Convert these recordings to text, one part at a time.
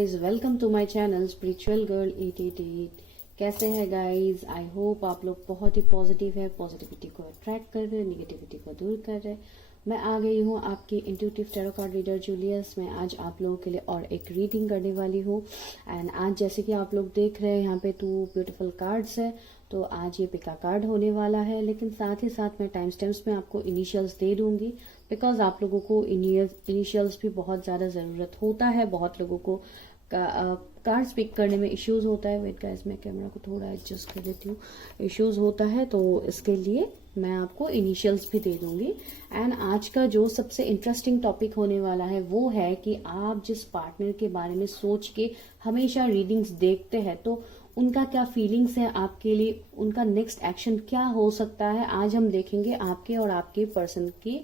Guys, welcome to my channel spiritual girl 888। कैसे हैं guys? I hope आप लोग बहुत ही पॉजिटिव है, पॉजिटिविटी को अट्रैक्ट कर रहे हैं, निगेटिविटी को दूर कर रहे हैं। मैं आ गई हूँ आपकी intuitive tarot card reader Julius. मैं आज आप लोगों के लिए और एक रीडिंग करने वाली हूँ। एंड आज जैसे कि आप लोग देख रहे हैं यहाँ पे 2 ब्यूटीफुल कार्ड्स है, तो आज ये पिका कार्ड होने वाला है। लेकिन साथ ही साथ मैं टाइम स्टैम्प्स में आपको इनिशियल्स दे दूंगी, बिकॉज आप लोगों को इनिशियल्स भी बहुत ज़्यादा ज़रूरत होता है। बहुत लोगों को कार्ड्स पिक करने में इश्यूज होता है। वेट गाइस, मैं कैमरा को थोड़ा एडजस्ट कर देती हूँ। इश्यूज होता है, तो इसके लिए मैं आपको इनिशियल्स भी दे दूंगी। एंड आज का जो सबसे इंटरेस्टिंग टॉपिक होने वाला है वो है कि आप जिस पार्टनर के बारे में सोच के हमेशा रीडिंग्स देखते हैं, तो उनका क्या फीलिंग्स है आपके लिए, उनका नेक्स्ट एक्शन क्या हो सकता है। आज हम देखेंगे आपके और आपके पर्सन की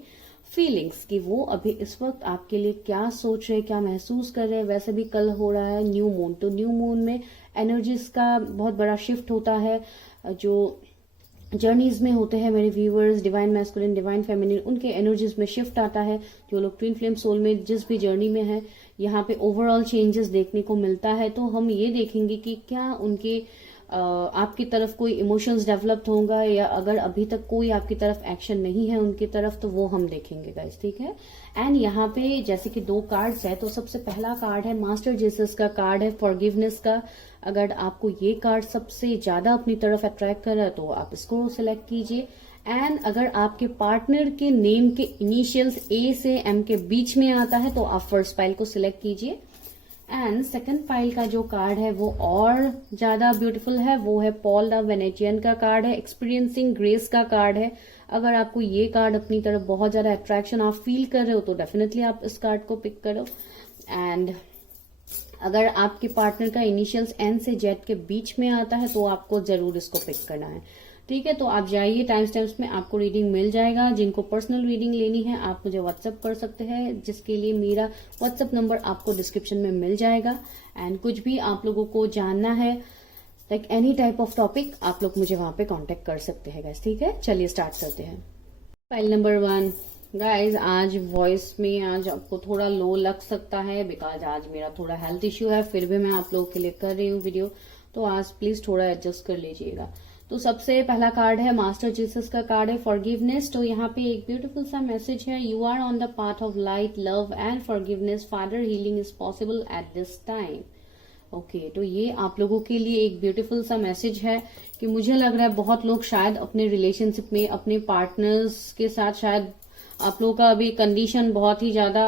फीलिंग्स कि वो अभी इस वक्त आपके लिए क्या सोच रहे, क्या महसूस कर रहे हैं। वैसे भी कल हो रहा है न्यू मून, तो न्यू मून में एनर्जीज का बहुत बड़ा शिफ्ट होता है। जो जर्नीज में होते हैं मेरे viewers, divine masculine, divine feminine, उनके एनर्जीज में शिफ्ट आता है। जो लोग ट्विन फ्लेम सोल में जिस भी जर्नी में है, यहाँ पे ओवरऑल चेंजेस देखने को मिलता है। तो हम ये देखेंगे कि क्या उनके आपकी तरफ कोई इमोशंस डेवलप्ड होगा, या अगर अभी तक कोई आपकी तरफ एक्शन नहीं है उनकी तरफ, तो वो हम देखेंगे गाइस, ठीक है। एंड यहाँ पे जैसे कि 2 कार्ड्स है, तो सबसे पहला कार्ड है मास्टर जीसस का कार्ड है, फॉरगिवनेस का। अगर आपको ये कार्ड सबसे ज्यादा अपनी तरफ अट्रैक्ट कर रहा है तो आप इसको सिलेक्ट कीजिए। एंड अगर आपके पार्टनर के नेम के इनिशियल्स ए से एम के बीच में आता है तो आप फर्स्ट फाइल को सिलेक्ट कीजिए। एंड सेकंड फाइल का जो कार्ड है वो और ज्यादा ब्यूटीफुल है, वो है पॉल द वेनेटियन का कार्ड है, एक्सपीरियंसिंग ग्रेस का कार्ड है। अगर आपको ये कार्ड अपनी तरफ बहुत ज्यादा अट्रैक्शन आप फील कर रहे हो तो डेफिनेटली आप इस कार्ड को पिक करो। एंड अगर आपके पार्टनर का इनिशियल्स एन से जेड के बीच में आता है तो आपको जरूर इसको पिक करना है, ठीक है। तो आप जाइए, टाइम स्टैम्प्स में आपको रीडिंग मिल जाएगा। जिनको पर्सनल रीडिंग लेनी है आप मुझे व्हाट्सएप कर सकते हैं, जिसके लिए मेरा व्हाट्सएप नंबर आपको डिस्क्रिप्शन में मिल जाएगा। एंड कुछ भी आप लोगों को जानना है, like any type of topic, आप लोग मुझे वहां पे कांटेक्ट कर सकते हैं गाइस, ठीक है। चलिए स्टार्ट करते हैं। फाइल नंबर 1 गाइज, आज वॉइस में आज आपको थोड़ा लो लग सकता है, बिकॉज आज मेरा थोड़ा हेल्थ इश्यू है। फिर भी मैं आप लोगों के लिए कर रही हूँ वीडियो, तो आज प्लीज थोड़ा एडजस्ट कर लीजिएगा। तो सबसे पहला कार्ड है मास्टर जीसस का कार्ड है, फॉरगिवनेस। तो यहाँ पे एक ब्यूटीफुल सा मैसेज है, you are on the path of light, love and forgiveness, father healing is possible at this time. Okay, तो ये आप लोगों के लिए एक ब्यूटीफुल सा मैसेज है कि मुझे लग रहा है बहुत लोग शायद अपने रिलेशनशिप में अपने पार्टनर्स के साथ, शायद आप लोगों का अभी कंडीशन बहुत ही ज्यादा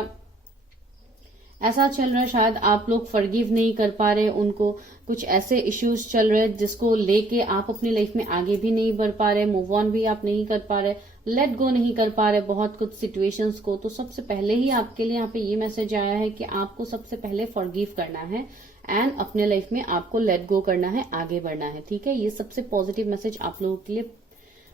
ऐसा चल रहा है, शायद आप लोग फॉरगिव नहीं कर पा रहे उनको। कुछ ऐसे इश्यूज चल रहे हैं जिसको लेके आप अपनी लाइफ में आगे भी नहीं बढ़ पा रहे, मूव ऑन भी आप नहीं कर पा रहे, लेट गो नहीं कर पा रहे बहुत कुछ सिचुएशंस को। तो सबसे पहले ही आपके लिए यहाँ पे ये मैसेज आया है कि आपको सबसे पहले फॉरगिव करना है एंड अपने लाइफ में आपको लेट गो करना है, आगे बढ़ना है, ठीक है। ये सबसे पॉजिटिव मैसेज आप लोगों के लिए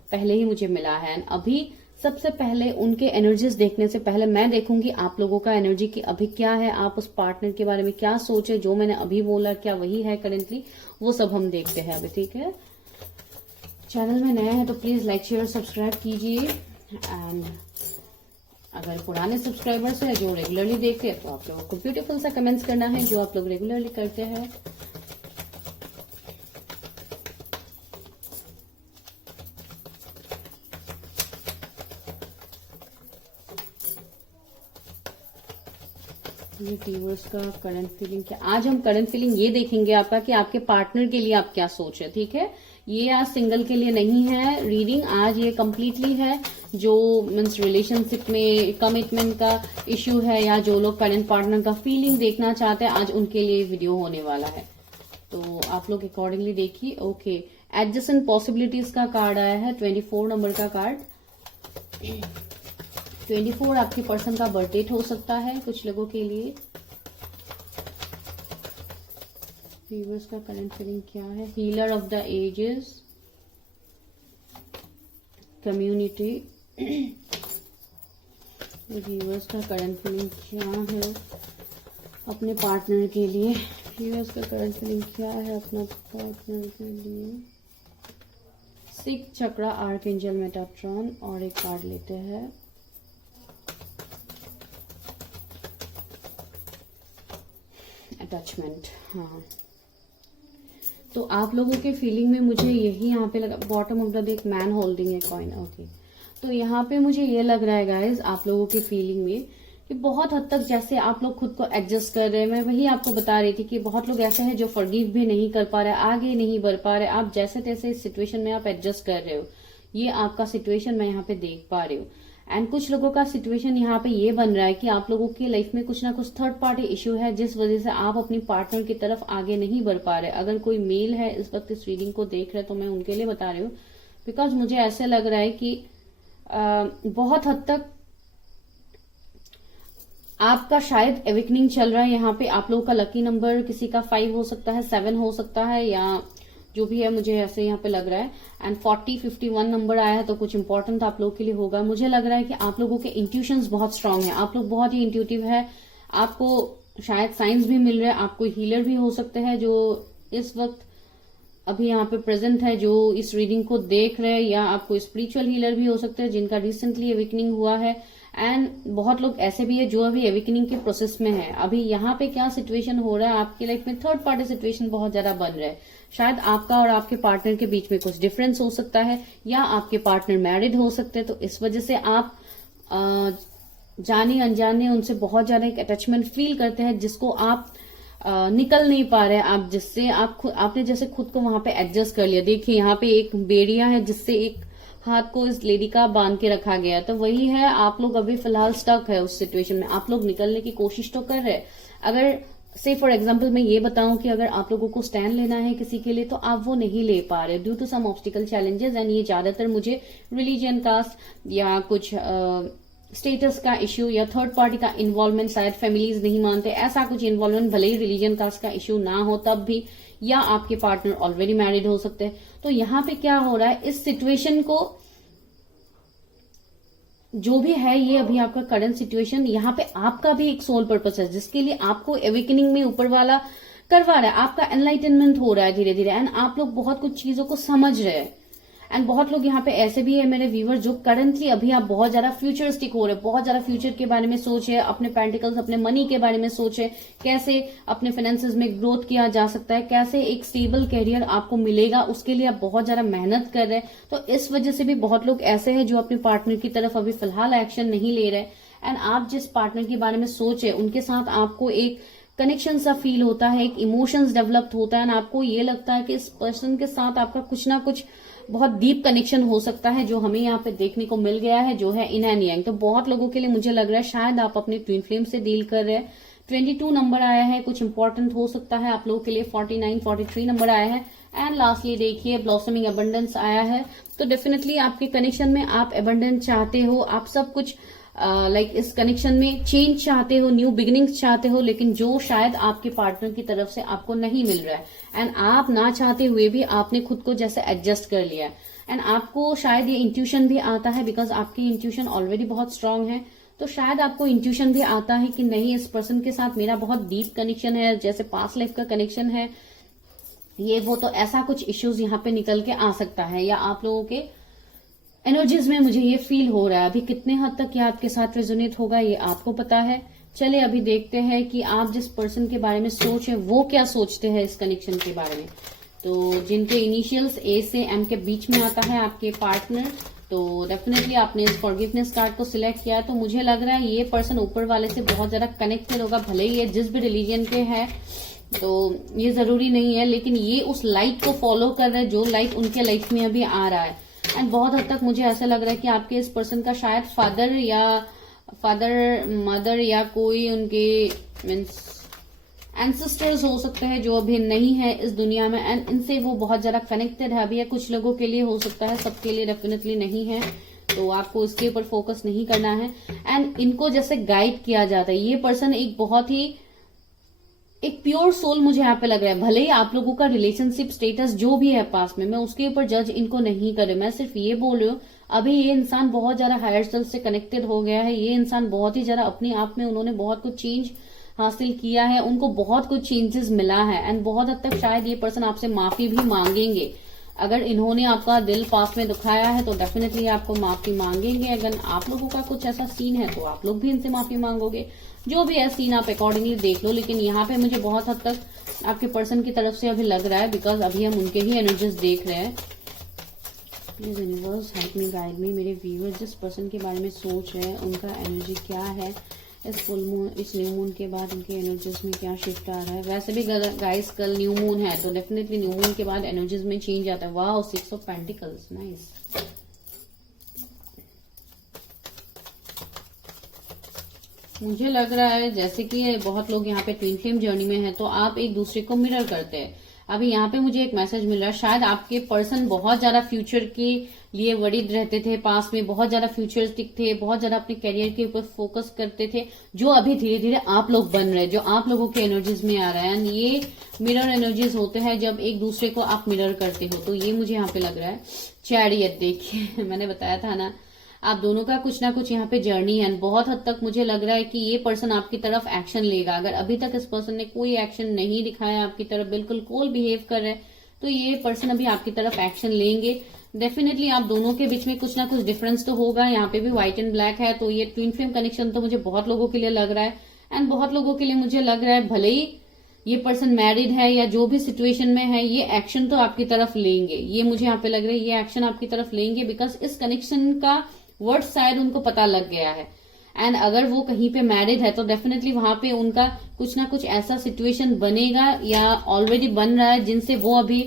पहले ही मुझे मिला है। अभी सबसे पहले उनके एनर्जीज देखने से पहले मैं देखूंगी आप लोगों का एनर्जी की अभी क्या है, आप उस पार्टनर के बारे में क्या सोचे, जो मैंने अभी बोला क्या वही है करेंटली, वो सब हम देखते हैं अभी, ठीक है। चैनल में नया है तो प्लीज लाइक शेयर सब्सक्राइब कीजिए। एंड अगर पुराने सब्सक्राइबर्स हैं जो रेगुलरली देखते हैं तो आप लोगों को ब्यूटीफुल सा कमेंट्स करना है, जो आप लोग रेगुलरली करते हैं। व्यूअर्स का करंट फीलिंग क्या, आज हम करंट फीलिंग ये देखेंगे आपका कि आपके पार्टनर के लिए आप क्या सोच रहे, ठीक है। ये आज सिंगल के लिए नहीं है रीडिंग, आज ये कंप्लीटली है जो मीन्स रिलेशनशिप में कमिटमेंट का इश्यू है, या जो लोग करंट पार्टनर का फीलिंग देखना चाहते हैं, आज उनके लिए वीडियो होने वाला है। तो आप लोग अकॉर्डिंगली देखिए। ओके, एडजस्टेंट पॉसिबिलिटीज का कार्ड आया है, 24 नंबर का कार्ड। 24 आपके पर्सन का बर्थ डेट हो सकता है कुछ लोगों के लिए। व्यूअर्स का करंट फीलिंग क्या है, healer of the ages, community. Viewers का करंट फीलिंग क्या है अपने पार्टनर के लिए, व्यूअर्स का करंट फीलिंग क्या है अपना पार्टनर के लिए। 6 चक्रा आर्कएंजल मेटाट्रॉन, और एक कार्ड लेते हैं। अटैचमेंट। हाँ, तो आप लोगों के फीलिंग में मुझे यही यहाँ पे लगा, bottom of the deck man holding a coin. Okay, तो यहाँ पे मुझे ये लग रहा है गाइज आप लोगों के फीलिंग में कि बहुत हद तक जैसे आप लोग खुद को एडजस्ट कर रहे हैं। मैं वही आपको बता रही थी कि बहुत लोग ऐसे हैं जो फॉरगिव भी नहीं कर पा रहे, आगे नहीं बढ़ पा रहे। आप जैसे तैसे इस सिचुएशन में आप एडजस्ट कर रहे हो, ये आपका सिचुएशन मैं यहाँ पे देख पा रही हूँ। एंड कुछ लोगों का सिचुएशन यहाँ पे ये बन रहा है कि आप लोगों की लाइफ में कुछ ना कुछ थर्ड पार्टी इश्यू है, जिस वजह से आप अपनी पार्टनर की तरफ आगे नहीं बढ़ पा रहे। अगर कोई मेल है इस वक्त इस रीडिंग को देख रहे तो मैं उनके लिए बता रही हूँ, बिकॉज मुझे ऐसे लग रहा है कि बहुत हद तक आपका शायद एविकनिंग चल रहा है। यहाँ पे आप लोगों का लकी नंबर किसी का 5 हो सकता है, 7 हो सकता है, या जो भी है, मुझे ऐसे यहाँ पे लग रहा है। एंड 40, 51 नंबर आया है, तो कुछ इंपॉर्टेंट आप लोगों के लिए होगा। मुझे लग रहा है कि आप लोगों के इंट्यूशंस बहुत स्ट्रांग है, आप लोग बहुत ही इंट्यूटिव है। आपको शायद साइंस भी मिल रहे हैं, आपको हीलर भी हो सकते हैं जो इस वक्त अभी यहाँ पे प्रेजेंट है, जो इस रीडिंग को देख रहे हैं, या आपको स्पिरिचुअल हीलर भी हो सकते हैं जिनका रिसेंटली एविकनिंग हुआ है। एंड बहुत लोग ऐसे भी है जो अभी एविकनिंग के प्रोसेस में है। अभी यहाँ पे क्या सिचुएशन हो रहा है आपकी लाइफ में, थर्ड पार्टी सिचुएशन बहुत ज्यादा बन रहा है। शायद आपका और आपके पार्टनर के बीच में कुछ डिफरेंस हो सकता है, या आपके पार्टनर मैरिड हो सकते हैं, तो इस वजह से आप जाने अनजाने उनसे बहुत ज्यादा एक अटैचमेंट फील करते हैं, जिसको आप निकल नहीं पा रहे। आप जिससे आपने जैसे खुद को वहां पे एडजस्ट कर लिया। देखिए यहाँ पे एक बेड़िया है जिससे एक हाथ को इस लेडी का बांध के रखा गया, तो वही है, आप लोग अभी फिलहाल स्टक है उस सिचुएशन में। आप लोग निकलने की कोशिश तो कर रहे। अगर से फॉर एग्जाम्पल मैं ये बताऊं कि अगर आप लोगों को स्टैंड लेना है किसी के लिए, तो आप वो नहीं ले पा रहे due to some obstacle challenges. And ये ज्यादातर मुझे रिलीजन कास्ट या कुछ स्टेटस का इश्यू या थर्ड पार्टी का इन्वॉल्वमेंट, शायद फैमिलीज नहीं मानते, ऐसा कुछ इन्वॉल्वमेंट, भले ही रिलीजन कास्ट का इश्यू ना हो तब भी, या आपके पार्टनर ऑलरेडी मैरिड हो सकते हैं। तो यहाँ पे क्या हो रहा है, इस सिचुएशन को जो भी है, ये अभी आपका करंट सिचुएशन, यहाँ पे आपका भी एक सोल पर्पस है जिसके लिए आपको एवेकनिंग में ऊपर वाला करवा रहा है। आपका एनलाइटनमेंट हो रहा है धीरे धीरे, एंड आप लोग बहुत कुछ चीजों को समझ रहे हैं। एंड बहुत लोग यहाँ पे ऐसे भी है मेरे व्यूवर जो करंटली अभी आप बहुत ज्यादा फ्यूचरिस्टिक हो रहे हैं, बहुत ज्यादा फ्यूचर के बारे में सोचे, अपने पेंटिकल्स, अपने मनी के बारे में सोचे, कैसे अपने फाइनेंसेस में ग्रोथ किया जा सकता है, कैसे एक स्टेबल कैरियर आपको मिलेगा, उसके लिए आप बहुत ज्यादा मेहनत कर रहे हैं। तो इस वजह से भी बहुत लोग ऐसे हैं जो अपने पार्टनर की तरफ अभी फिलहाल एक्शन नहीं ले रहे। एंड आप जिस पार्टनर के बारे में सोचे उनके साथ आपको एक कनेक्शन सा फील होता है, एक इमोशंस डेवलप होता है, एंड आपको ये लगता है कि इस पर्सन के साथ आपका कुछ ना कुछ बहुत डीप कनेक्शन हो सकता है, जो हमें यहाँ पे देखने को मिल गया है, जो है इन एंड यांग। तो बहुत लोगों के लिए मुझे लग रहा है शायद आप अपने ट्विन फ्लेम से डील कर रहे हैं। 22 नंबर आया है, कुछ इंपॉर्टेंट हो सकता है आप लोगों के लिए। 49, 43 नंबर आया है, एंड लास्टली देखिए ब्लॉसमिंग अबंडेंस आया है। तो डेफिनेटली आपके कनेक्शन में आप अबंडेंस चाहते हो, आप सब कुछ इस कनेक्शन में चेंज चाहते हो, न्यू बिगिनिंग्स चाहते हो, लेकिन जो शायद आपके पार्टनर की तरफ से आपको नहीं मिल रहा है। एंड आप ना चाहते हुए भी आपने खुद को जैसे एडजस्ट कर लिया, एंड आपको शायद ये इंट्यूशन भी आता है, बिकॉज आपकी इंट्यूशन ऑलरेडी बहुत स्ट्रांग है। तो शायद आपको इंट्यूशन भी आता है कि नहीं, इस पर्सन के साथ मेरा बहुत डीप कनेक्शन है, जैसे पास्ट लाइफ का कनेक्शन है, ये वो। तो ऐसा कुछ इश्यूज यहाँ पे निकल के आ सकता है, या आप लोगों के एनर्जीज में मुझे ये फील हो रहा है। अभी कितने हद तक ये आपके साथ रेजोनेट होगा ये आपको पता है। चलिए अभी देखते हैं कि आप जिस पर्सन के बारे में सोच है वो क्या सोचते हैं इस कनेक्शन के बारे में। तो जिनके इनिशियल्स ए से एम के बीच में आता है आपके पार्टनर, तो डेफिनेटली आपने इस फॉरगिवनेस कार्ड को सिलेक्ट किया, तो मुझे लग रहा है ये पर्सन ऊपर वाले से बहुत ज्यादा कनेक्टेड होगा। भले ही ये जिस भी रिलीजन के है, तो ये जरूरी नहीं है, लेकिन ये उस लाइट को फॉलो कर रहे हैं जो लाइट उनके लाइफ में अभी आ रहा है। एंड बहुत हद तक मुझे ऐसा लग रहा है कि आपके इस पर्सन का शायद फादर मदर या कोई उनके मीन्स एंसेस्टर्स हो सकते हैं जो अभी नहीं है इस दुनिया में, एंड इनसे वो बहुत ज्यादा कनेक्टेड है अभी। कुछ लोगों के लिए हो सकता है, सबके लिए डेफिनेटली नहीं है, तो आपको इसके ऊपर फोकस नहीं करना है। एंड इनको जैसे गाइड किया जाता है, ये पर्सन एक बहुत ही एक प्योर सोल मुझे यहाँ पे लग रहा है। भले ही आप लोगों का रिलेशनशिप स्टेटस जो भी है पास में, मैं उसके ऊपर जज इनको नहीं कर रही, मैं सिर्फ ये बोल रही हूँ अभी ये इंसान बहुत ज्यादा हायर सेल्फ से कनेक्टेड हो गया है। ये इंसान बहुत ही ज्यादा अपने आप में, उन्होंने बहुत कुछ चेंज हासिल किया है, उनको बहुत कुछ चेंजेस मिला है, एंड बहुत हद तक शायद ये पर्सन आपसे माफी भी मांगेंगे। अगर इन्होंने आपका दिल पास में दुखाया है तो डेफिनेटली आपको माफी मांगेंगे। अगर आप लोगों का कुछ ऐसा सीन है तो आप लोग भी इनसे माफी मांगोगे। जो भी है सीन आप अकॉर्डिंगली देख लो, लेकिन यहाँ पे मुझे बहुत हद तक आपके पर्सन की तरफ से अभी लग रहा है, बिकॉज अभी हम उनके ही एनर्जीज देख रहे हैं। Please universe help me, guide me. मेरे व्यूअर्स जिस पर्सन के बारे में सोच रहे हैं उनका एनर्जी क्या है इस फुल मून, इस न्यू मून के बाद उनके एनर्जीज में क्या शिफ्ट आ रहा है। वैसे भी गाइस कल न्यू मून है तो डेफिनेटली न्यू मून के बाद एनर्जीज में चेंज आता है। वाह, 6 ऑफ पेंटिकल्स, नाइस। मुझे लग रहा है जैसे कि बहुत लोग यहाँ पे ट्विन फ्लेम जर्नी में हैं तो आप एक दूसरे को मिरर करते हैं। अभी यहाँ पे मुझे एक मैसेज मिल रहा है, शायद आपके पर्सन बहुत ज्यादा फ्यूचर के लिए वरीड रहते थे, पास में बहुत ज्यादा फ्यूचरिस्टिक थे, बहुत ज्यादा अपने करियर के ऊपर फोकस करते थे, जो अभी धीरे धीरे आप लोग बन रहे हैं, जो आप लोगों के एनर्जीज में आ रहा है। एंड ये मिरर एनर्जीज होते हैं जब एक दूसरे को आप मिरर करते हो, तो ये मुझे यहाँ पे लग रहा है। चैरियट देखिए मैंने बताया था ना, आप दोनों का कुछ ना कुछ यहाँ पे जर्नी है। बहुत हद तक मुझे लग रहा है कि ये पर्सन आपकी तरफ एक्शन लेगा। अगर अभी तक इस पर्सन ने कोई एक्शन नहीं दिखाया आपकी तरफ, बिल्कुल कोल बिहेव कर रहे हैं, तो ये पर्सन अभी आपकी तरफ एक्शन लेंगे। डेफिनेटली आप दोनों के बीच में कुछ ना कुछ डिफरेंस तो होगा। यहाँ पे भी व्हाइट एंड ब्लैक है, तो ये ट्विन फ्लेम कनेक्शन तो मुझे बहुत लोगों के लिए लग रहा है। एंड बहुत लोगों के लिए मुझे लग रहा है भले ही ये पर्सन मैरिड है या जो भी सिचुएशन में है, ये एक्शन तो आपकी तरफ लेंगे। ये मुझे यहाँ पे लग रहा है ये एक्शन आपकी तरफ लेंगे, बिकॉज इस कनेक्शन का वर्ड शायद उनको पता लग गया है। एंड अगर वो कहीं पे मैरिड है तो डेफिनेटली वहां पे उनका कुछ ना कुछ ऐसा सिचुएशन बनेगा या ऑलरेडी बन रहा है जिनसे वो अभी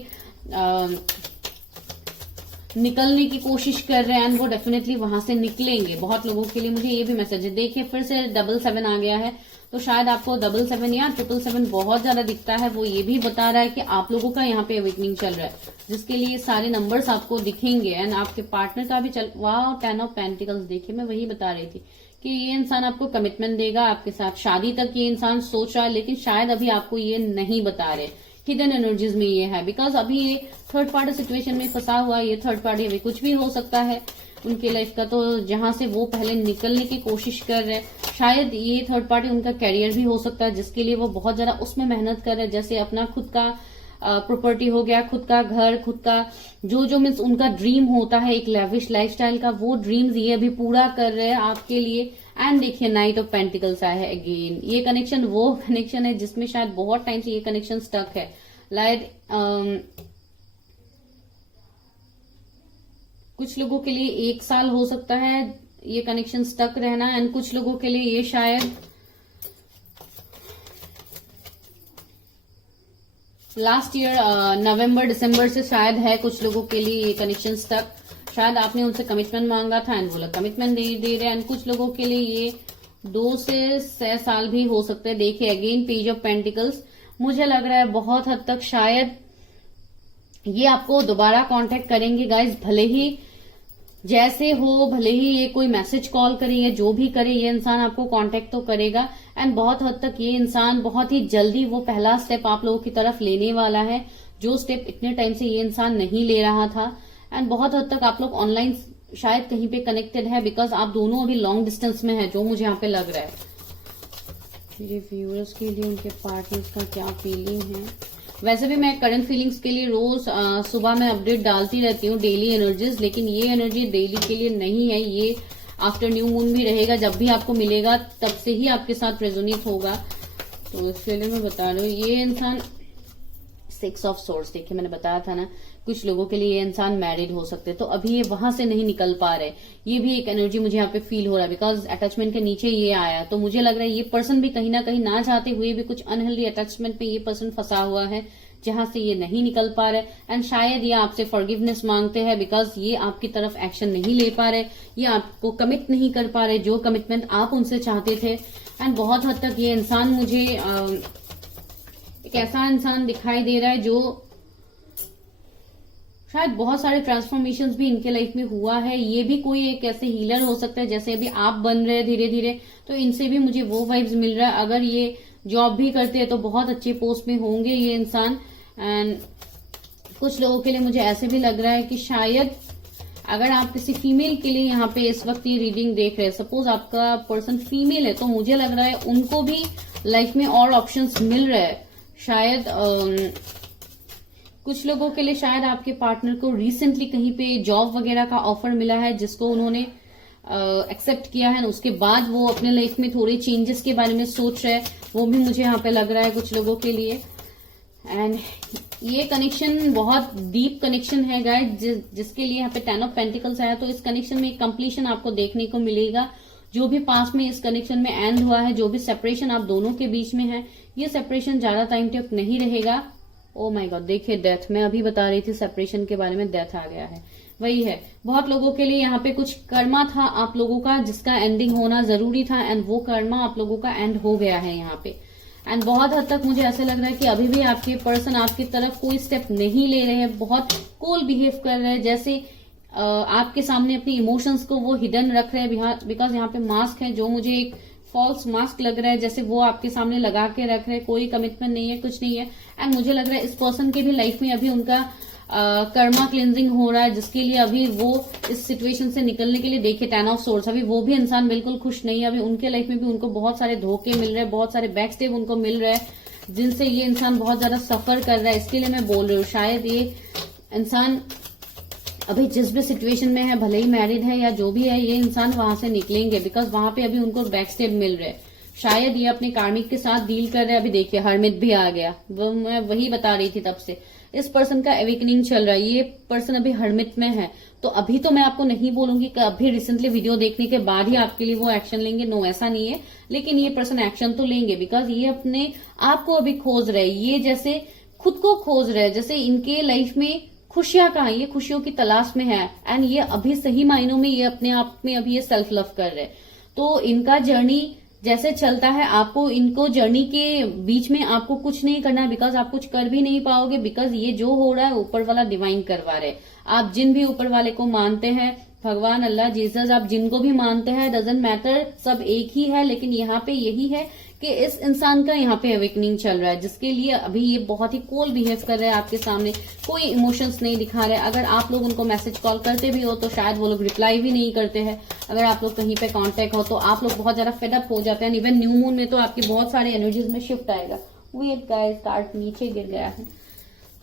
निकलने की कोशिश कर रहे हैं। एंड वो डेफिनेटली वहां से निकलेंगे। बहुत लोगों के लिए मुझे ये भी मैसेज है। देखिए फिर से 777 आ गया है, तो शायद आपको 777 या 777 बहुत ज्यादा दिखता है। वो ये भी बता रहा है कि आप लोगों का यहाँ पे अवेकनिंग चल रहा है, जिसके लिए सारे नंबर्स आपको दिखेंगे। एंड आपके पार्टनर का भी चल, वाह 10 ऑफ पेंटिकल्स। देखिए मैं वही बता रही थी कि ये इंसान आपको कमिटमेंट देगा, आपके साथ शादी तक ये इंसान सोच रहा है, लेकिन शायद अभी आपको ये नहीं बता रहे। हिडन एनर्जीज में ये है, बिकॉज अभी ये थर्ड पार्टी सिचुएशन में फंसा हुआ है। ये थर्ड पार्टी अभी कुछ भी हो सकता है उनके लाइफ का, तो जहां से वो पहले निकलने की कोशिश कर रहे हैं। शायद ये थर्ड पार्टी उनका कैरियर भी हो सकता है, जिसके लिए वो बहुत ज्यादा उसमें मेहनत कर रहे हैं। जैसे अपना खुद का प्रॉपर्टी हो गया, खुद का घर, खुद का जो मीन्स उनका ड्रीम होता है एक लेविश लाइफस्टाइल का, वो ड्रीम्स ये अभी पूरा कर रहे हैं आपके लिए। एंड देखिए नाइट ऑफ पेंटिकल्स आया है अगेन। ये कनेक्शन वो कनेक्शन है जिसमें शायद बहुत टाइम से ये कनेक्शन स्टक है। लाइक कुछ लोगों के लिए 1 साल हो सकता है ये कनेक्शन स्टक रहना, एंड कुछ लोगों के लिए ये शायद लास्ट ईयर नवंबर दिसंबर से शायद है कुछ लोगों के लिए ये कनेक्शन स्टक। शायद आपने उनसे कमिटमेंट मांगा था एंड वो लोग कमिटमेंट दे रहे हैं। एंड कुछ लोगों के लिए ये 2 से 6 साल भी हो सकते हैं। देखिए अगेन पेज ऑफ पेंटिकल्स। मुझे लग रहा है बहुत हद तक शायद ये आपको दोबारा कांटेक्ट करेंगे गाइज, भले ही जैसे हो, भले ही ये कोई मैसेज कॉल करे या जो भी करे, ये इंसान आपको कांटेक्ट तो करेगा। एंड बहुत हद तक ये इंसान बहुत ही जल्दी वो पहला स्टेप आप लोगों की तरफ लेने वाला है, जो स्टेप इतने टाइम से ये इंसान नहीं ले रहा था। एंड बहुत हद तक आप लोग ऑनलाइन शायद कहीं पे कनेक्टेड है, बिकॉज आप दोनों अभी लॉन्ग डिस्टेंस में है, जो मुझे यहाँ पे लग रहा है। मेरे व्यूअर्स के लिए उनके पार्टनर्स का क्या फीलिंग है। वैसे भी मैं करंट फीलिंग्स के लिए रोज सुबह में अपडेट डालती रहती हूँ, डेली एनर्जीज, लेकिन ये एनर्जी डेली के लिए नहीं है। ये आफ्टर न्यू मून भी रहेगा, जब भी आपको मिलेगा तब से ही आपके साथ रेजोनेट होगा। तो इसके लिए मैं बता रही हूँ ये इंसान 6 ऑफ सोर्स। देखिए मैंने बताया था ना, कुछ लोगों के लिए ये इंसान मैरिड हो सकते हैं, तो अभी ये वहां से नहीं निकल पा रहे। ये भी एक एनर्जी मुझे यहाँ पे फील हो रहा है, बिकॉज अटैचमेंट के नीचे ये आया, तो मुझे लग रहा है ये पर्सन भी कहीं ना कहीं ना चाहते हुए भी कुछ अनहेल्दी अटैचमेंट में ये पर्सन फंसा हुआ है, जहां से ये नहीं निकल पा रहे। एंड शायद ये आपसे फॉरगिवनेस मांगते हैं, बिकॉज ये आपकी तरफ एक्शन नहीं ले पा रहे, ये आपको कमिट नहीं कर पा रहे जो कमिटमेंट आप उनसे चाहते थे। एंड बहुत हद तक ये इंसान मुझे एक ऐसा इंसान दिखाई दे रहा है जो शायद बहुत सारे ट्रांसफॉर्मेशंस भी इनके लाइफ में हुआ है। ये भी कोई एक ऐसे हीलर हो सकता है जैसे अभी आप बन रहे हैं धीरे धीरे, तो इनसे भी मुझे वो वाइब्स मिल रहा है। अगर ये जॉब भी करते हैं तो बहुत अच्छे पोस्ट में होंगे ये इंसान। एंड कुछ लोगों के लिए मुझे ऐसे भी लग रहा है कि शायद अगर आप किसी फीमेल के लिए यहाँ पे इस वक्त ये रीडिंग देख रहे हैं, सपोज आपका पर्सन फीमेल है, तो मुझे लग रहा है उनको भी लाइफ में और ऑप्शंस मिल रहे हैं। शायद कुछ लोगों के लिए शायद आपके पार्टनर को रिसेंटली कहीं पे जॉब वगैरह का ऑफर मिला है जिसको उन्होंने एक्सेप्ट किया है, उसके बाद वो अपने लाइफ में थोड़े चेंजेस के बारे में सोच रहे हैं, वो भी मुझे यहाँ पे लग रहा है कुछ लोगों के लिए। एंड ये कनेक्शन बहुत डीप कनेक्शन है गाइस, जिसके लिए यहाँ पे 10 ऑफ पेंटिकल्स आया, तो इस कनेक्शन में एक कंप्लीशन आपको देखने को मिलेगा। जो भी पास में इस कनेक्शन में एंड हुआ है, जो भी सेपरेशन आप दोनों के बीच में है, ये सेपरेशन ज्यादा टाइम तक नहीं रहेगा। ओ माय गॉड, देखिए डेथ, मैं अभी बता रही थी सेपरेशन के बारे में, डेथ आ गया है, वही है। बहुत लोगों के लिए यहाँ पे कुछ कर्मा था आप लोगों का जिसका एंडिंग होना जरूरी था, एंड वो कर्मा आप लोगों का एंड हो गया है यहाँ पे। एंड बहुत हद तक मुझे ऐसा लग रहा है कि अभी भी आपके पर्सन आपकी तरफ कोई स्टेप नहीं ले रहे हैं, बहुत कूल बिहेव कर रहे हैं, जैसे आपके सामने अपनी इमोशंस को वो हिडन रख रहे हैं, बिकॉज यहाँ पे मास्क है जो मुझे एक फॉल्स मास्क लग रहा है, जैसे वो आपके सामने लगा के रख रहे हैं, कोई कमिटमेंट नहीं है, कुछ नहीं है। एंड मुझे लग रहा है इस पर्सन की भी लाइफ में अभी उनका कर्मा क्लिनजिंग हो रहा है, जिसके लिए अभी वो इस सिचुएशन से निकलने के लिए, देखिए 10 ऑफ सोर्ड्स, अभी वो भी इंसान बिल्कुल खुश नहीं है, अभी उनके लाइफ में भी उनको बहुत सारे धोखे मिल रहे हैं, बहुत सारे बैक स्टेप उनको मिल रहे हैं, जिनसे ये इंसान बहुत ज्यादा सफर कर रहा है। इसके लिए मैं बोल रही हूँ शायद ये इंसान अभी जिस भी सिचुएशन में है, भले ही मैरिड है या जो भी है, ये इंसान वहां से निकलेंगे, बिकॉज वहां पे अभी उनको बैक स्टेप मिल रहे हैं। शायद ये अपने कार्मिक के साथ डील कर रहे हैं। अभी देखिए हर्मिट भी आ गया, वो मैं वही बता रही थी तब से, इस पर्सन का एवेकनिंग चल रहा है, ये पर्सन अभी हर्मिट में है। तो अभी तो मैं आपको नहीं बोलूंगी कि अभी रिसेंटली वीडियो देखने के बाद ही आपके लिए वो एक्शन लेंगे, नो ऐसा नहीं है, लेकिन ये पर्सन एक्शन तो लेंगे, बिकॉज ये अपने आप को अभी खोज रहे, ये जैसे खुद को खोज रहे, जैसे इनके लाइफ में खुशियां कहाँ, ये खुशियों की तलाश में है, एंड ये अभी सही मायनों में ये अपने आप में अभी ये सेल्फ लव कर रहे। तो इनका जर्नी जैसे चलता है, आपको इनको जर्नी के बीच में आपको कुछ नहीं करना है, बिकॉज आप कुछ कर भी नहीं पाओगे, बिकॉज ये जो हो रहा है ऊपर वाला डिवाइन करवा रहे। आप जिन भी ऊपर वाले को मानते हैं, भगवान, अल्लाह, जीसस, आप जिनको भी मानते हैं, डजंट मैटर, सब एक ही है। लेकिन यहाँ पे यही है कि इस इंसान का यहाँ पे अवेकनिंग चल रहा है, जिसके लिए अभी ये बहुत ही कूल बिहेव कर रहे हैं आपके सामने, कोई इमोशंस नहीं दिखा रहे। अगर आप लोग उनको मैसेज कॉल करते भी हो तो शायद वो लोग रिप्लाई भी नहीं करते हैं। अगर आप लोग कहीं पे कांटेक्ट हो तो आप लोग बहुत ज्यादा फेडअप हो जाते हैं। इवन न्यू मून में तो आपकी बहुत सारे एनर्जीज में शिफ्ट आएगा। वेट गाइस, कार्ड नीचे गिर गया है,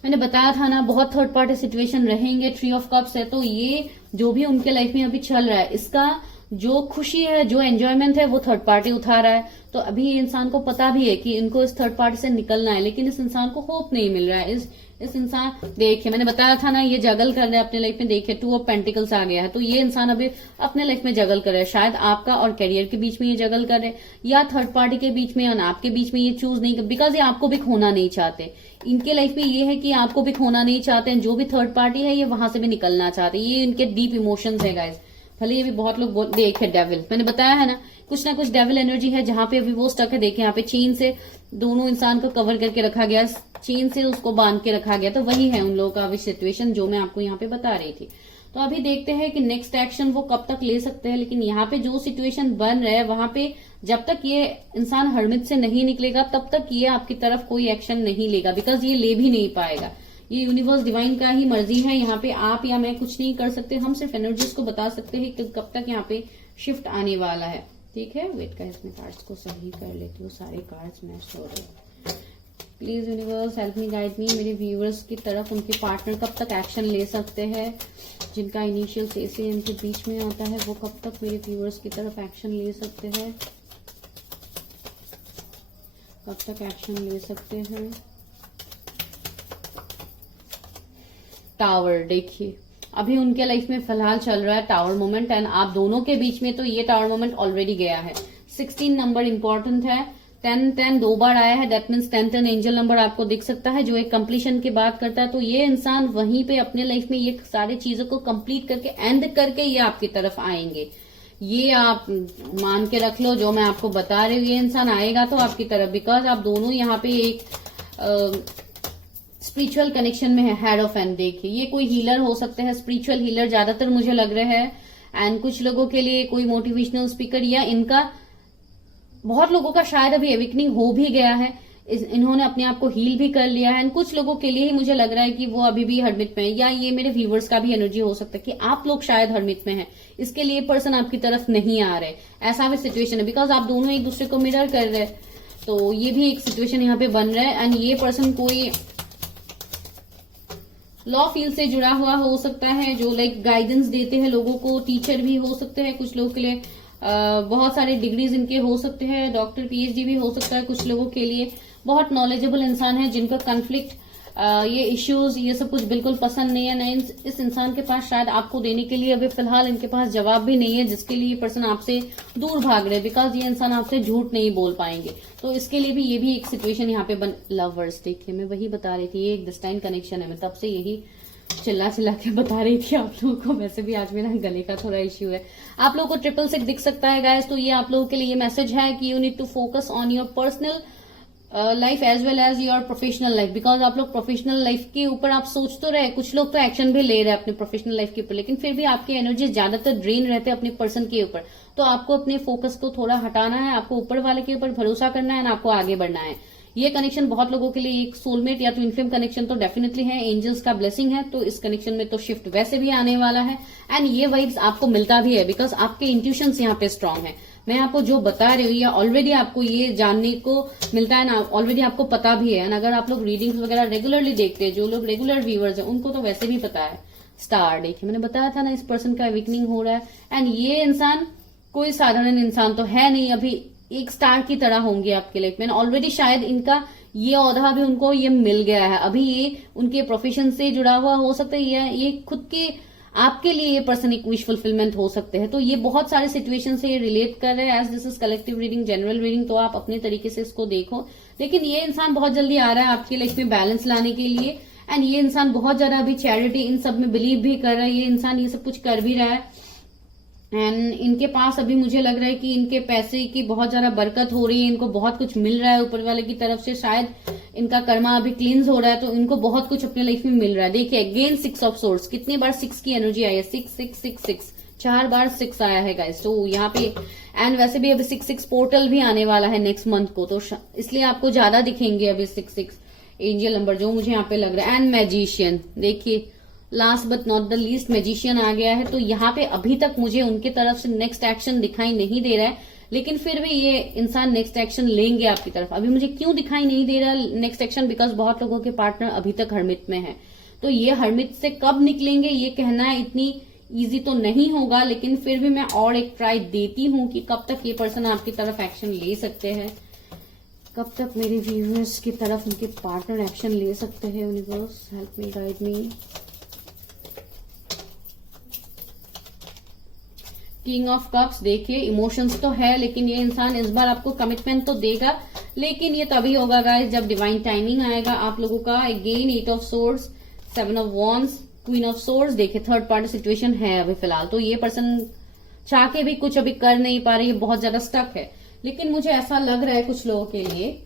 मैंने बताया था ना, बहुत थर्ड पार्टी सिचुएशन रहेंगे। 3 ऑफ कप्स है, तो ये जो भी उनके लाइफ में अभी चल रहा है, इसका जो खुशी है, जो एंजॉयमेंट है, वो थर्ड पार्टी उठा रहा है। तो अभी इंसान को पता भी है कि इनको इस थर्ड पार्टी से निकलना है, लेकिन इस इंसान को होप नहीं मिल रहा है। इस इंसान, देखिए मैंने बताया था ना, ये जगल कर रहे हैं अपने लाइफ में। देखिए 2 ऑफ पेंटिकल्स आ गया है, तो ये इंसान अभी अपने लाइफ में जगल कर रहे हैं। शायद आपका और करियर के बीच में ये जगल कर रहे हैं, या थर्ड पार्टी के बीच में या आपके बीच में ये चूज नहीं, बिकॉज ये आपको भी खोना नहीं चाहते। इनके लाइफ में ये है कि आपको भी खोना नहीं चाहते हैं, जो भी थर्ड पार्टी है ये वहां से भी निकलना चाहते हैं। ये इनके डीप इमोशंस है गाइस। भले ये भी बहुत लोग देखे डेविल, मैंने बताया है ना कुछ डेविल एनर्जी है जहां पे अभी वो स्टक है। देखिए यहाँ पे चेन से दोनों इंसान को कवर करके रखा गया, चेन से उसको बांध के रखा गया। तो वही है उन लोगों का अभी सिचुएशन जो मैं आपको यहाँ पे बता रही थी। तो अभी देखते हैं कि नेक्स्ट एक्शन वो कब तक ले सकते हैं। लेकिन यहाँ पे जो सिचुएशन बन रहा है, वहां पे जब तक ये इंसान हर्मिट से नहीं निकलेगा तब तक ये आपकी तरफ कोई एक्शन नहीं लेगा, बिकॉज ये ले भी नहीं पाएगा। ये यूनिवर्स डिवाइन का ही मर्जी है। यहाँ पे आप या मैं कुछ नहीं कर सकते, हम सिर्फ एनर्जीज को बता सकते हैं कि कब तक यहाँ पे शिफ्ट आने वाला है। ठीक है, वेट का इसमें कार्ड्स को सही कर लेती हूँ, सारे कार्ड्स मैच हो रहे हैं। Please universe help me, guide me. मेरे व्यूअर्स की तरफ उनके पार्टनर कब तक एक्शन ले सकते हैं, जिनका इनिशियल से इनके बीच में आता है, वो कब तक मेरे व्यूअर्स की तरफ एक्शन ले सकते हैं, कब तक एक्शन ले सकते हैं। टावर, देखिए अभी उनके लाइफ में फिलहाल चल रहा है टावर मोमेंट, एंड आप दोनों के बीच में तो ये टावर मोमेंट ऑलरेडी गया है। 16 नंबर इंपॉर्टेंट है, 10 2 बार आया है, दैट मीन्स 10 एंजल नंबर आपको दिख सकता है, जो एक कंप्लीशन की बात करता है। तो ये इंसान वहीं पे अपने लाइफ में ये सारी चीजों को कंप्लीट करके एंड करके ये आपकी तरफ आएंगे। ये आप मान के रख लो, जो मैं आपको बता रही हूँ, ये इंसान आएगा तो आपकी तरफ, बिकॉज आप दोनों यहाँ पे एक स्पिरिचुअल कनेक्शन में है। हेड ऑफ एंड, देखिए ये कोई हीलर हो सकते हैं, स्पिरिचुअल हीलर ज्यादातर मुझे लग रहे हैं, एंड कुछ लोगों के लिए कोई मोटिवेशनल स्पीकर, या इनका बहुत लोगों का शायद अभी एवेकनिंग हो भी गया है, इन्होंने अपने आप को हील भी कर लिया है। एंड कुछ लोगों के लिए ही मुझे लग रहा है कि वो अभी भी हर्मिट में है, या ये मेरे व्यूवर्स का भी एनर्जी हो सकता है कि आप लोग शायद हर्मिट में है, इसके लिए पर्सन आपकी तरफ नहीं आ रहे। ऐसा भी सिचुएशन है, बिकॉज आप दोनों एक दूसरे को मिरर कर रहे हैं। तो ये भी एक सिचुएशन यहाँ पे बन रहा है, एंड ये पर्सन कोई लॉ फील्ड से जुड़ा हुआ हो सकता है, जो लाइक गाइडेंस देते हैं लोगों को, टीचर भी हो सकते हैं कुछ लोगों के लिए, बहुत सारे डिग्रीज इनके हो सकते हैं, डॉक्टर पीएचडी भी हो सकता है कुछ लोगों के लिए। बहुत नॉलेजेबल इंसान है जिनका कॉन्फ्लिक्ट, ये इश्यूज, ये सब कुछ बिल्कुल पसंद नहीं है। नहीं, इस इंसान के पास शायद आपको देने के लिए अभी फिलहाल इनके पास जवाब भी नहीं है, जिसके लिए ये पर्सन आपसे दूर भाग रहे हैं, बिकॉज ये इंसान आपसे झूठ नहीं बोल पाएंगे। तो इसके लिए भी ये भी एक सिचुएशन यहाँ पे लवर्स, देखिए मैं वही बता रही थी, ये एक डिस्टाइन कनेक्शन है। मैं तब से यही चिल्ला चिल्ला के बता रही थी आप लोगों को। वैसे भी आज मेरा गले का थोड़ा इश्यू है। आप लोगों को 666 दिख सकता है गाइस, तो ये आप लोगों के लिए ये मैसेज है कि you need to focus on your personal life as well as your professional life, because आप लोग प्रोफेशनल लाइफ के ऊपर आप सोच तो रहे, कुछ लोग तो एक्शन भी ले रहे हैं अपने प्रोफेशनल लाइफ के ऊपर, लेकिन फिर भी आपके एनर्जी ज्यादातर ड्रेन रहते हैं अपने पर्सन के ऊपर। तो आपको अपने फोकस को थोड़ा हटाना है, आपको ऊपर वाले के ऊपर भरोसा करना है, आपको आगे बढ़ना है। ये कनेक्शन बहुत लोगों के लिए एक सोलमेट या ट्विन फ्लेम कनेक्शन तो डेफिनेटली है, एंजल्स का ब्लेसिंग है, तो इस कनेक्शन में तो शिफ्ट वैसे भी आने वाला है। एंड ये वाइब्स आपको मिलता भी है, बिकॉज आपके इंट्यूशंस यहाँ पे स्ट्रांग है। मैं आपको जो बता रही हूँ या ऑलरेडी आपको ये जानने को मिलता है ना, ऑलरेडी आपको पता भी है। अगर आप लोग रीडिंग्स वगैरह रेगुलरली देखते हैं, जो लोग रेगुलर व्यूअर्स हैं, उनको तो वैसे भी पता है। स्टार देखिए, मैंने बताया था ना, इस पर्सन का अवेकनिंग हो रहा है। एंड ये इंसान कोई साधारण इंसान तो है नहीं, अभी एक स्टार की तरह होंगे आपके लाइफ में। ऑलरेडी शायद इनका ये औहदा भी उनको ये मिल गया है, अभी ये उनके प्रोफेशन से जुड़ा हुआ हो सकता है, ये खुद के आपके लिए ये पर्सन एक विश फुलफिलमेंट हो सकते हैं। तो ये बहुत सारे सिचुएशन से रिलेट कर रहे हैं। As this is collective reading, general reading, तो आप अपने तरीके से इसको देखो। लेकिन ये इंसान बहुत जल्दी आ रहा है आपकी लाइफ में बैलेंस लाने के लिए। एंड ये इंसान बहुत ज्यादा अभी चैरिटी इन सब में बिलीव भी कर रहा है, ये इंसान ये सब कुछ कर भी रहा है। एंड इनके पास अभी मुझे लग रहा है कि इनके पैसे की बहुत ज्यादा बरकत हो रही है, इनको बहुत कुछ मिल रहा है ऊपर वाले की तरफ से। शायद इनका कर्मा अभी क्लींस हो रहा है, तो इनको बहुत कुछ अपने लाइफ में मिल रहा है। देखिए अगेन 6 ऑफ सोर्ड्स, कितनी बार 6 की एनर्जी आई है, 6 6 6 6, 4 बार 6 आया है गाइस। तो यहाँ पे एंड वैसे भी अभी 6 पोर्टल भी आने वाला है नेक्स्ट मंथ को, तो इसलिए आपको ज्यादा दिखेंगे अभी 6 एंजल नंबर जो मुझे यहाँ पे लग रहा है। एंड मैजिशियन, देखिए last but not the least magician आ गया है। तो यहाँ पे अभी तक मुझे उनके तरफ से नेक्स्ट एक्शन दिखाई नहीं दे रहा है, लेकिन फिर भी ये इंसान नेक्स्ट एक्शन लेंगे आपकी तरफ। अभी मुझे क्यों दिखाई नहीं दे रहा नेक्स्ट एक्शन, बिकॉज बहुत लोगों के पार्टनर अभी तक हर्मिट में है। तो ये हर्मिट से कब निकलेंगे ये कहना इतनी इजी तो नहीं होगा, लेकिन फिर भी मैं और एक ट्राई देती हूँ कि कब तक ये पर्सन आपकी तरफ एक्शन ले सकते हैं, कब तक मेरे व्यूअर्स की तरफ उनके पार्टनर एक्शन ले सकते हैं। Universe help me, guide me. King of cups, देखिए इमोशंस तो है, लेकिन ये इंसान इस बार आपको कमिटमेंट तो देगा, लेकिन ये तभी होगा गाइस जब डिवाइन टाइमिंग आएगा आप लोगों का। Again 8 of swords, 7 of wands, queen of swords. देखिए थर्ड पार्टी सिचुएशन है अभी फिलहाल, तो ये पर्सन चाह के भी कुछ अभी कर नहीं पा रही है, बहुत ज्यादा स्टक है। लेकिन मुझे ऐसा लग रहा है कुछ लोगों के लिए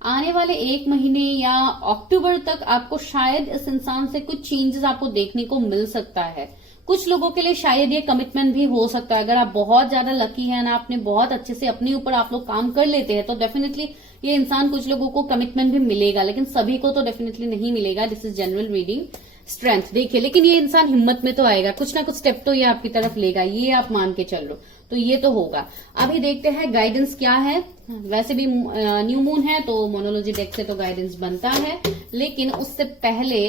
आने वाले 1 महीने या अक्टूबर तक आपको शायद इस इंसान से कुछ चेंजेस आपको देखने को मिल सकता है। कुछ लोगों के लिए शायद ये कमिटमेंट भी हो सकता है। अगर आप बहुत ज्यादा लकी हैं ना, आपने बहुत अच्छे से अपने ऊपर आप लोग काम कर लेते हैं, तो डेफिनेटली ये इंसान कुछ लोगों को कमिटमेंट भी मिलेगा, लेकिन सभी को तो डेफिनेटली नहीं मिलेगा। This is general reading. Strength देखिए, लेकिन ये इंसान हिम्मत में तो आएगा, कुछ ना कुछ स्टेप तो ये आपकी तरफ लेगा, ये आप मान के चल लो, तो ये तो होगा। अभी देखते हैं गाइडेंस क्या है। वैसे भी न्यू मून है, तो मोनोलॉजी डेक से तो गाइडेंस बनता है, लेकिन उससे पहले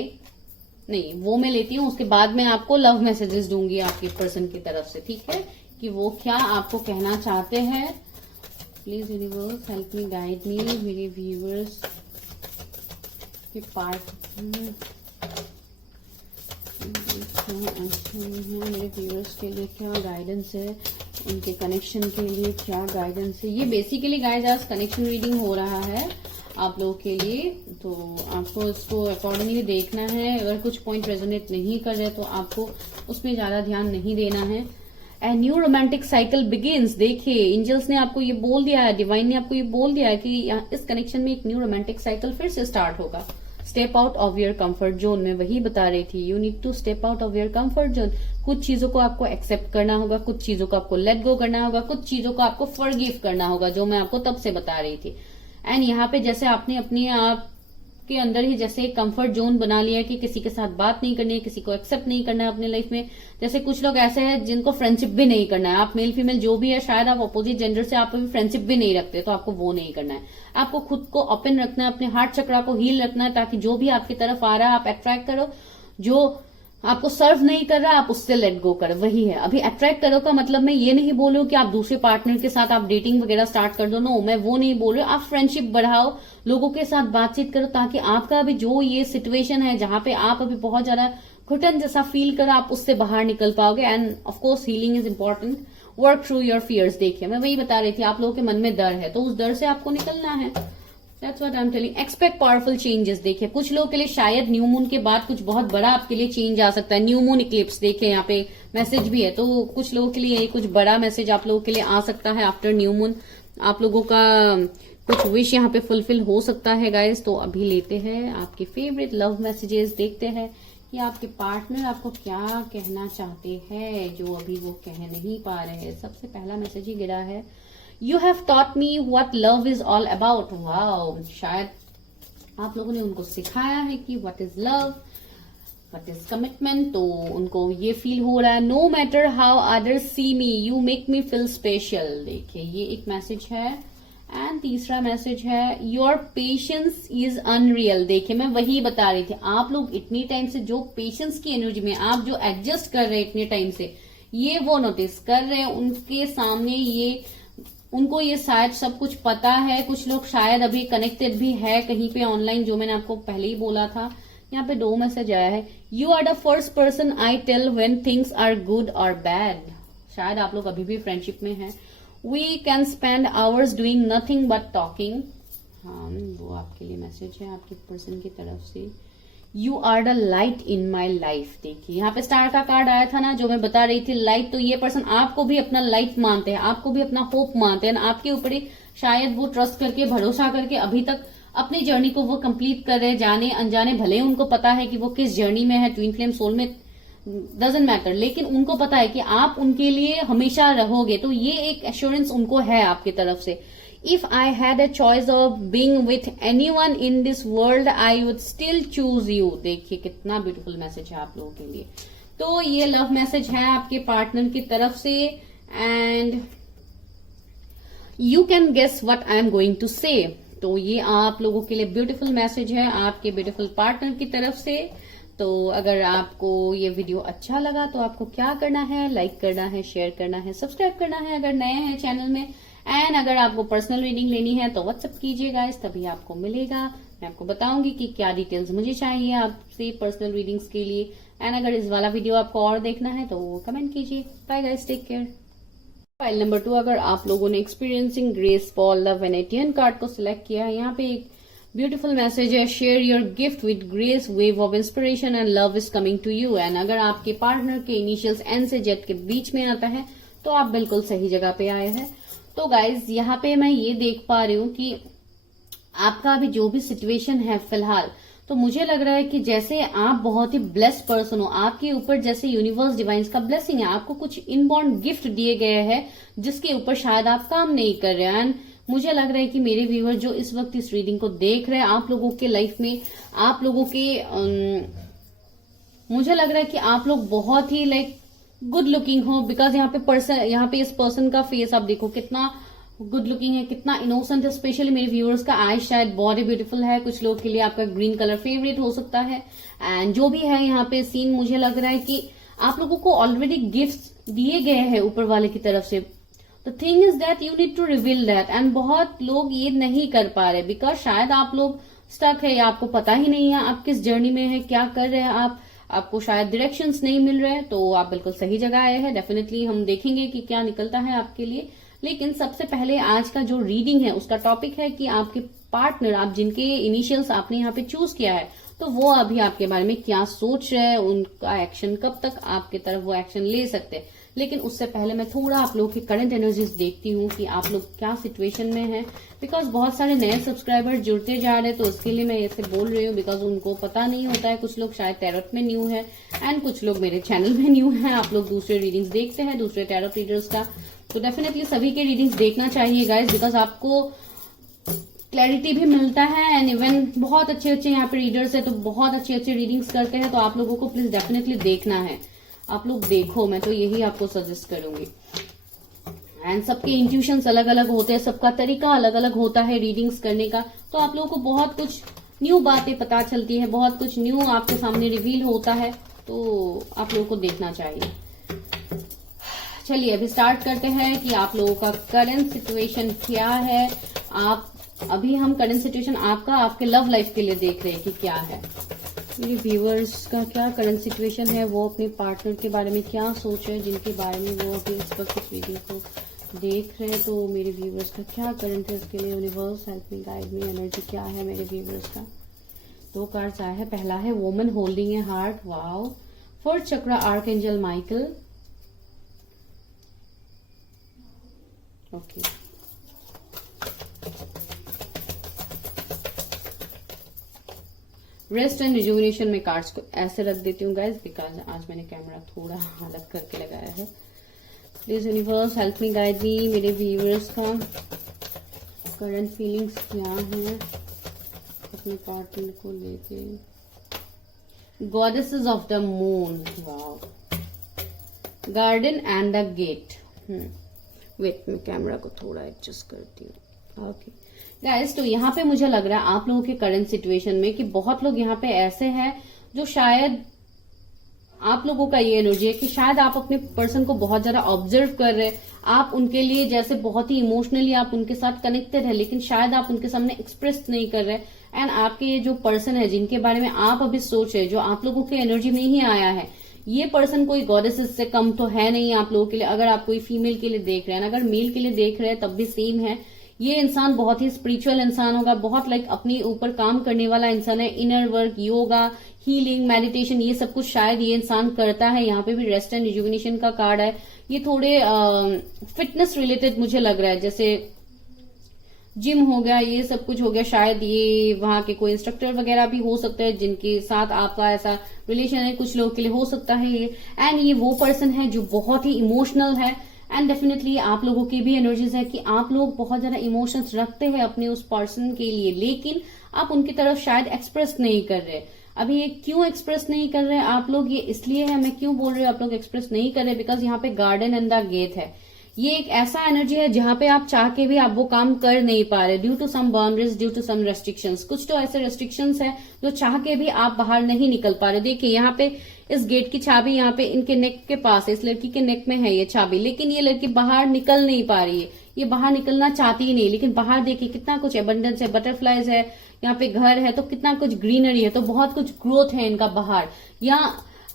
नहीं, वो मैं लेती हूँ, उसके बाद मैं आपको लव मैसेजेस दूंगी आपके पर्सन की तरफ से, ठीक है, कि वो क्या आपको कहना चाहते हैं। Please universe help me, guide me. मेरे व्यूअर्स के पार्टनर मेरे व्यूअर्स के लिए क्या गाइडेंस है, उनके कनेक्शन के लिए क्या गाइडेंस है। ये बेसिकली गाइस आज कनेक्शन रीडिंग हो रहा है आप लोगों के लिए, तो आपको इसको अकॉर्डिंगली देखना है। अगर कुछ पॉइंट रेजोनेट नहीं कर रहे तो आपको उसमें ज्यादा ध्यान नहीं देना है। And new romantic cycle begins. देखिए एंजल्स ने आपको ये बोल दिया है, डिवाइन ने आपको ये बोल दिया है कि इस कनेक्शन में एक न्यू रोमांटिक साइकिल फिर से स्टार्ट होगा। Step out of your comfort zone, मैं वही बता रही थी, you need to step out of your comfort zone. कुछ चीजों को आपको एक्सेप्ट करना होगा, कुछ चीजों को आपको लेट गो करना होगा, कुछ चीजों को आपको फॉरगिव करना होगा, जो मैं आपको तब से बता रही थी। एंड यहाँ पे जैसे आपने अपने आप के अंदर ही जैसे एक कंफर्ट जोन बना लिया है कि किसी के साथ बात नहीं करनी है, किसी को एक्सेप्ट नहीं करना है अपने लाइफ में। जैसे कुछ लोग ऐसे हैं जिनको फ्रेंडशिप भी नहीं करना है, आप मेल फीमेल जो भी है, शायद आप अपोजिट जेंडर से आप फ्रेंडशिप भी नहीं रखते, तो आपको वो नहीं करना है। आपको खुद को ओपन रखना है, अपने हार्ट चक्रा को हील रखना है, ताकि जो भी आपकी तरफ आ रहा है आप अट्रैक्ट करो। जो आपको सर्व नहीं कर रहा आप उससे लेट गो करो, वही है। अभी अट्रैक्ट करो का मतलब मैं ये नहीं बोल रही हूँ कि आप दूसरे पार्टनर के साथ आप डेटिंग वगैरह स्टार्ट कर दो, नो, मैं वो नहीं बोल रही हूँ। आप फ्रेंडशिप बढ़ाओ, लोगों के साथ बातचीत करो, ताकि आपका अभी जो ये सिचुएशन है जहां पे आप अभी बहुत ज्यादा घुटन जैसा फील करो, आप उससे बाहर निकल पाओगे। And of course healing is important, work through your fears. देखिए मैं वही बता रही थी, आप लोगों के मन में डर है तो उस डर से आपको निकलना है। That's what I'm telling. Expect powerful changes। देखिए कुछ लोगों के लिए शायद न्यू मून के बाद कुछ बहुत बड़ा आपके लिए चेंज आ सकता है। न्यू मून इक्लिप्स देखिए यहाँ पे मैसेज भी है, तो कुछ लोगों के लिए कुछ बड़ा मैसेज आप लोगों के लिए आ सकता है आफ्टर न्यू मून। आप लोगों का कुछ विश यहाँ पे फुलफिल हो सकता है गाइस। तो अभी लेते हैं आपके फेवरेट लव मैसेजेस, देखते हैं कि आपके पार्टनर आपको क्या कहना चाहते हैं जो अभी वो कह नहीं पा रहे हैं। सबसे पहला मैसेज ही गिरा है, You have taught me what love is all about। Wow, शायद आप लोगों ने उनको सिखाया है कि what is love, what is commitment। तो उनको ये फील हो रहा है, no matter how others see me, you make me feel special। देखिए ये एक मैसेज है। एंड तीसरा मैसेज है, योर पेशेंस इज अनरियल। देखिए मैं वही बता रही थी, आप लोग इतनी टाइम से जो पेशेंस की एनर्जी में आप जो एडजस्ट कर रहे हैं इतने टाइम से, ये वो नोटिस कर रहे हैं। उनके सामने ये, उनको ये शायद सब कुछ पता है। कुछ लोग शायद अभी कनेक्टेड भी है कहीं पे ऑनलाइन, जो मैंने आपको पहले ही बोला था। यहाँ पे 2 मैसेज आया है, you are the first person I tell when things are good और बैड। शायद आप लोग अभी भी फ्रेंडशिप में हैं। We can spend hours doing nothing but talking. हाँ, वो आपके लिए मैसेज है आपके पर्सन की तरफ से। You are the light in my life. देखिए यहाँ पे स्टार का कार्ड आया था ना, जो मैं बता रही थी लाइट। तो ये पर्सन आपको भी अपना लाइट मानते हैं, आपको भी अपना होप मानते हैं, आपके ऊपर ही शायद वो ट्रस्ट करके, भरोसा करके अभी तक अपनी जर्नी को वो कंप्लीट कर रहे हैं, जाने अनजाने। भले उनको पता है कि वो किस जर्नी में है, ट्विन फ्लेम सोल में, डजंट मैटर, लेकिन उनको पता है कि आप उनके लिए हमेशा रहोगे। तो ये एक एश्योरेंस उनको है आपकी तरफ से। If I had a choice of being with anyone in this world, I would still choose you। देखिए कितना ब्यूटीफुल मैसेज है आप लोगों के लिए। तो ये लव मैसेज है आपके पार्टनर की तरफ से। And you can guess what I am going to say. तो ये आप लोगों के लिए ब्यूटीफुल मैसेज है आपके ब्यूटीफुल पार्टनर की तरफ से। तो अगर आपको ये वीडियो अच्छा लगा तो आपको क्या करना है, लाइक करना है, शेयर करना है, सब्सक्राइब करना है अगर नए हैं चैनल में। एंड अगर आपको पर्सनल रीडिंग लेनी है तो व्हाट्सएप कीजिए गाइस, तभी आपको मिलेगा। मैं आपको बताऊंगी कि क्या डिटेल्स मुझे चाहिए आपसे पर्सनल रीडिंग्स के लिए। एंड अगर इस वाला वीडियो आपको और देखना है तो कमेंट कीजिए। Bye guys, take care. Pile number 2, अगर आप लोगों ने experiencing grace for love Venetian card को सिलेक्ट किया है, यहाँ पे एक ब्यूटीफुल मैसेज है, share your gift with grace, wave of inspiration and love is coming to you. And अगर आपके पार्टनर के इनिशियल्स एन से जेड के बीच में आता है तो आप बिल्कुल सही जगह पे आए हैं। तो गाइज यहाँ पे मैं ये देख पा रही हूँ कि आपका अभी जो भी सिचुएशन है फिलहाल, तो मुझे लग रहा है कि जैसे आप बहुत ही ब्लेस्ड पर्सन हो, आपके ऊपर जैसे यूनिवर्स डिवाइन्स का ब्लेसिंग है, आपको कुछ इनबॉर्न गिफ्ट दिए गए हैं जिसके ऊपर शायद आप काम नहीं कर रहे हैं। एंड मुझे लग रहा है कि मेरे व्यूअर जो इस वक्त इस रीडिंग को देख रहे हैं, आप लोगों के लाइफ में, आप लोगों के मुझे लग रहा है कि आप लोग बहुत ही लाइक गुड लुकिंग हो। बिकॉज यहाँ पे इस पर्सन का फेस आप देखो कितना गुड लुकिंग है, कितना इनोसेंट है। स्पेशली मेरे व्यूअर्स का आईज शायद बहुत ही ब्यूटीफुल है। कुछ लोग के लिए आपका ग्रीन कलर फेवरेट हो सकता है। एंड जो भी है यहाँ पे सीन, मुझे लग रहा है कि आप लोगों को ऑलरेडी गिफ्ट दिए गए हैं ऊपर वाले की तरफ से। The thing is that you need to reveal that. And बहुत लोग ये नहीं कर पा रहे बिकॉज शायद आप लोग स्टक है या आपको पता ही नहीं है आप किस जर्नी में है, क्या कर रहे हैं आपको शायद डायरेक्शंस नहीं मिल रहे। तो आप बिल्कुल सही जगह आए हैं। डेफिनेटली हम देखेंगे कि क्या निकलता है आपके लिए। लेकिन सबसे पहले आज का जो रीडिंग है उसका टॉपिक है कि आपके पार्टनर, आप जिनके इनिशियल्स आपने यहाँ पे चूज किया है, तो वो अभी आपके बारे में क्या सोच रहे हैं, उनका एक्शन कब तक आपके तरफ वो एक्शन ले सकते हैं। लेकिन उससे पहले मैं थोड़ा आप लोगों की करंट एनर्जीज देखती हूँ कि आप लोग क्या सिचुएशन में हैं। बिकॉज बहुत सारे नए सब्सक्राइबर जुड़ते जा रहे हैं, तो इसके लिए मैं ऐसे बोल रही हूँ। बिकॉज उनको पता नहीं होता है, कुछ लोग शायद टैरोट में न्यू है एंड कुछ लोग मेरे चैनल में न्यू है। आप लोग दूसरे रीडिंग्स देखते हैं, दूसरे टैरोट रीडर्स का, तो डेफिनेटली सभी के रीडिंग्स देखना चाहिए गाइज। बिकॉज आपको क्लैरिटी भी मिलता है एंड इवन बहुत अच्छे अच्छे यहाँ पे रीडर्स है तो बहुत अच्छे अच्छे रीडिंग्स करते हैं, तो आप लोगों को प्लीज डेफिनेटली देखना है। आप लोग देखो, मैं तो यही आपको सजेस्ट करूंगी। एंड सबके इंट्यूशंस अलग अलग होते हैं, सबका तरीका अलग अलग होता है रीडिंग्स करने का, तो आप लोगों को बहुत कुछ न्यू बातें पता चलती है, बहुत कुछ न्यू आपके सामने रिवील होता है, तो आप लोगों को देखना चाहिए। चलिए अभी स्टार्ट करते हैं कि आप लोगों का करंट सिचुएशन क्या है। आप अभी हम करंट सिचुएशन आपका आपके लव लाइफ के लिए देख रहे हैं कि क्या है। मेरे व्यूअर्स का क्या करंट सिचुएशन है, वो अपने पार्टनर के बारे में क्या सोच रहे हैं, जिनके बारे में वो अभी इस वक्त इस वीडियो को देख रहे हैं। तो मेरे व्यूअर्स का क्या करंट है, उसके लिए universe help me guide me, energy क्या है मेरे व्यूअर्स का। 2 कार्ड्स आया है। पहला है woman holding A heart, wow. 4th chakra archangel Michael, okay. Rest and rejuvenation में कार्ड्स को ऐसे रख देती हूँ गाइज, बिकॉज आज मैंने कैमरा थोड़ा अलग करके लगाया है। Please universe help me guide me, मेरे व्यूअर्स का करंट फीलिंग्स क्या है अपने पार्टनर को लेके। Goddesses of the moon, wow. Garden and the gate, wait मैं कैमरा को थोड़ा एडजस्ट करती हूँ, ओके गाइस। तो यहाँ पे मुझे लग रहा है आप लोगों के करंट सिचुएशन में कि बहुत लोग यहाँ पे ऐसे हैं जो शायद आप लोगों का ये एनर्जी है कि शायद आप अपने पर्सन को बहुत ज्यादा ऑब्जर्व कर रहे हैं, आप उनके लिए जैसे बहुत ही इमोशनली आप उनके साथ कनेक्टेड है, लेकिन शायद आप उनके सामने एक्सप्रेस नहीं कर रहे। एंड आपके ये जो पर्सन है जिनके बारे में आप अभी सोच रहे, जो आप लोगों के एनर्जी में ही आया है, ये पर्सन कोई गॉडेसेस से कम तो है नहीं आप लोगों के लिए। अगर आप कोई फीमेल के लिए देख रहे हैं, अगर मेल के लिए देख रहे हैं तब भी सेम है। ये इंसान बहुत ही स्पिरिचुअल इंसान होगा, बहुत अपने ऊपर काम करने वाला इंसान है। Inner work, yoga, healing, meditation, ये सब कुछ शायद ये इंसान करता है। यहाँ पे भी रेस्ट एंड रिजुविनेशन का कार्ड है। ये थोड़े फिटनेस रिलेटेड मुझे लग रहा है, जैसे जिम हो गया, ये सब कुछ हो गया। शायद ये वहां के कोई इंस्ट्रक्टर वगैरह भी हो सकते हैं जिनके साथ आपका ऐसा रिलेशन है, कुछ लोगों के लिए हो सकता है ये। एंड ये वो पर्सन है जो बहुत ही इमोशनल है। एंड डेफिनेटली आप लोगों की भी एनर्जीज है कि आप लोग बहुत ज्यादा इमोशंस रखते हैं अपने उस पर्सन के लिए, लेकिन आप उनकी तरफ शायद एक्सप्रेस नहीं कर रहे। अभी ये क्यों एक्सप्रेस नहीं कर रहे आप लोग, ये इसलिए है, मैं क्यों बोल रही हूँ आप लोग एक्सप्रेस नहीं कर रहे, बिकॉज यहाँ पे गार्डन एंड द गेट है। ये एक ऐसा एनर्जी है जहां पे आप चाह के भी आप वो काम कर नहीं पा रहे, due to some boundaries, due to some restrictions. कुछ तो ऐसे रेस्ट्रिक्शंस है जो चाह के भी आप बाहर नहीं निकल पा रहे। देखिए यहाँ पे इस गेट की चाबी यहाँ पे इनके नेक के पास है, इस लड़की के नेक में है ये चाबी, लेकिन ये लड़की बाहर निकल नहीं पा रही है। ये बाहर निकलना चाहती ही नहीं, लेकिन बाहर देखिए कितना कुछ एबंडेंस है, बटरफ्लाईज है, यहाँ पे घर है, तो कितना कुछ ग्रीनरी है, तो बहुत कुछ ग्रोथ है इनका बाहर। या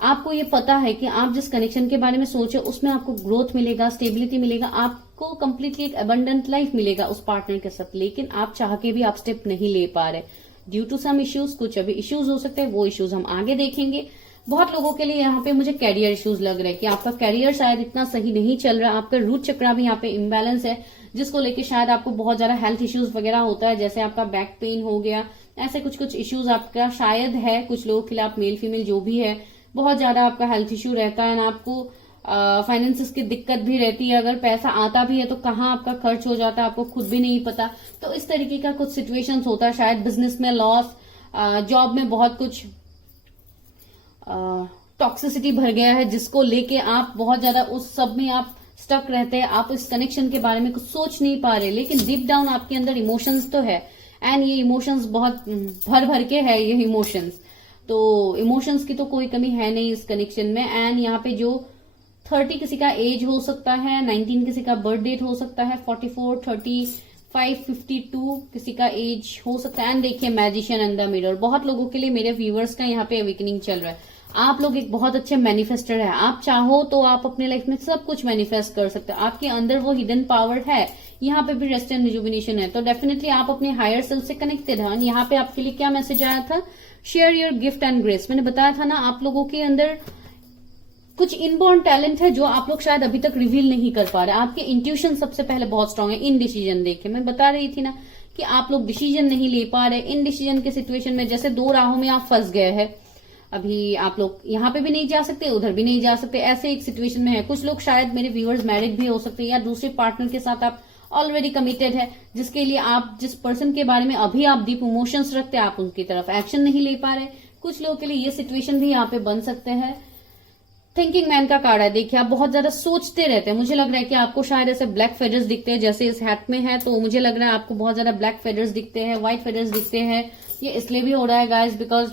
आपको ये पता है कि आप जिस कनेक्शन के बारे में सोचे उसमें आपको ग्रोथ मिलेगा, स्टेबिलिटी मिलेगा, आपको कंप्लीटली एक अबंडेंट लाइफ मिलेगा उस पार्टनर के साथ, लेकिन आप चाह के भी आप स्टेप नहीं ले पा रहे ड्यू टू सम इश्यूज। कुछ अभी इश्यूज हो सकते हैं, वो इश्यूज हम आगे देखेंगे। बहुत लोगों के लिए यहाँ पे मुझे कैरियर इश्यूज लग रहे हैं कि आपका कैरियर शायद इतना सही नहीं चल रहा, आपका रूट चक्रा भी यहाँ पे इम्बैलेंस है, जिसको लेके शायद आपको बहुत ज्यादा हेल्थ इश्यूज वगैरह होता है, जैसे आपका बैक पेन हो गया, ऐसे कुछ कुछ इश्यूज आपका शायद है। कुछ लोगों के लिए आप मेल फीमेल जो भी है, बहुत ज्यादा आपका हेल्थ इश्यू रहता है ना, आपको फाइनेंसिस की दिक्कत भी रहती है। अगर पैसा आता भी है तो कहाँ आपका खर्च हो जाता है आपको खुद भी नहीं पता। तो इस तरीके का कुछ सिचुएशंस होता है, शायद बिजनेस में लॉस, जॉब में बहुत कुछ टॉक्सिसिटी भर गया है, जिसको लेके आप बहुत ज्यादा उस सब में आप स्टक रहते हैं। आप इस कनेक्शन के बारे में कुछ सोच नहीं पा रहे, लेकिन डीप डाउन आपके अंदर इमोशंस तो है। एंड ये इमोशंस बहुत भर भर के है, ये इमोशंस, तो इमोशंस की तो कोई कमी है नहीं इस कनेक्शन में। एंड यहाँ पे जो 30 किसी का एज हो सकता है, 19 किसी का बर्थ डेट हो सकता है, 44, 35, 52 किसी का एज हो सकता है। एंड देखिए मैजिशियन एंड द मिरर, बहुत लोगों के लिए मेरे व्यूअर्स का यहाँ पे अवेकनिंग चल रहा है। आप लोग एक बहुत अच्छे मैनिफेस्टर है, आप चाहो तो आप अपने लाइफ में सब कुछ मैनिफेस्ट कर सकते हो, आपके अंदर वो हिडन पावर है। यहाँ पे भी रेस्ट एंड रिजुविनेशन है, तो डेफिनेटली आप अपने हायर सेल्फ से कनेक्टेड हैं। यहाँ पे आपके लिए क्या मैसेज आया था, share your gift and grace. मैंने बताया था ना, आप लोगों के अंदर कुछ इनबॉर्न टैलेंट है जो आप लोग शायद अभी तक रिवील नहीं कर पा रहे। आपके इंट्यूशन सबसे पहले बहुत स्ट्रांग है। इन डिसीजन देखे मैं बता रही थी ना कि आप लोग डिसीजन नहीं ले पा रहे। इन डिसीजन के सिचुएशन में जैसे 2 राहों में आप फंस गए हैं। अभी आप लोग यहाँ पे भी नहीं जा सकते, उधर भी नहीं जा सकते, ऐसे एक सिचुएशन में है। कुछ लोग शायद मेरे व्यूअर्स मैरिड भी हो सकते हैं, या दूसरे पार्टनर के साथ आप ऑलरेडी कमिटेड है, जिसके लिए आप जिस पर्सन के बारे में अभी आप डीप इमोशंस रखते हैं, आप उनकी तरफ एक्शन नहीं ले पा रहे। कुछ लोगों के लिए ये सिचुएशन भी यहाँ पे बन सकते हैं। थिंकिंग मैन का कार्ड है, देखिए आप बहुत ज्यादा सोचते रहते हैं। मुझे लग रहा है कि आपको शायद ऐसे ब्लैक फेदर्स दिखते हैं, जैसे इस हैट में है, तो मुझे लग रहा है आपको बहुत ज्यादा ब्लैक फेदर्स दिखते हैं, व्हाइट फेदर्स दिखते हैं। ये इसलिए भी हो रहा है गाइस बिकॉज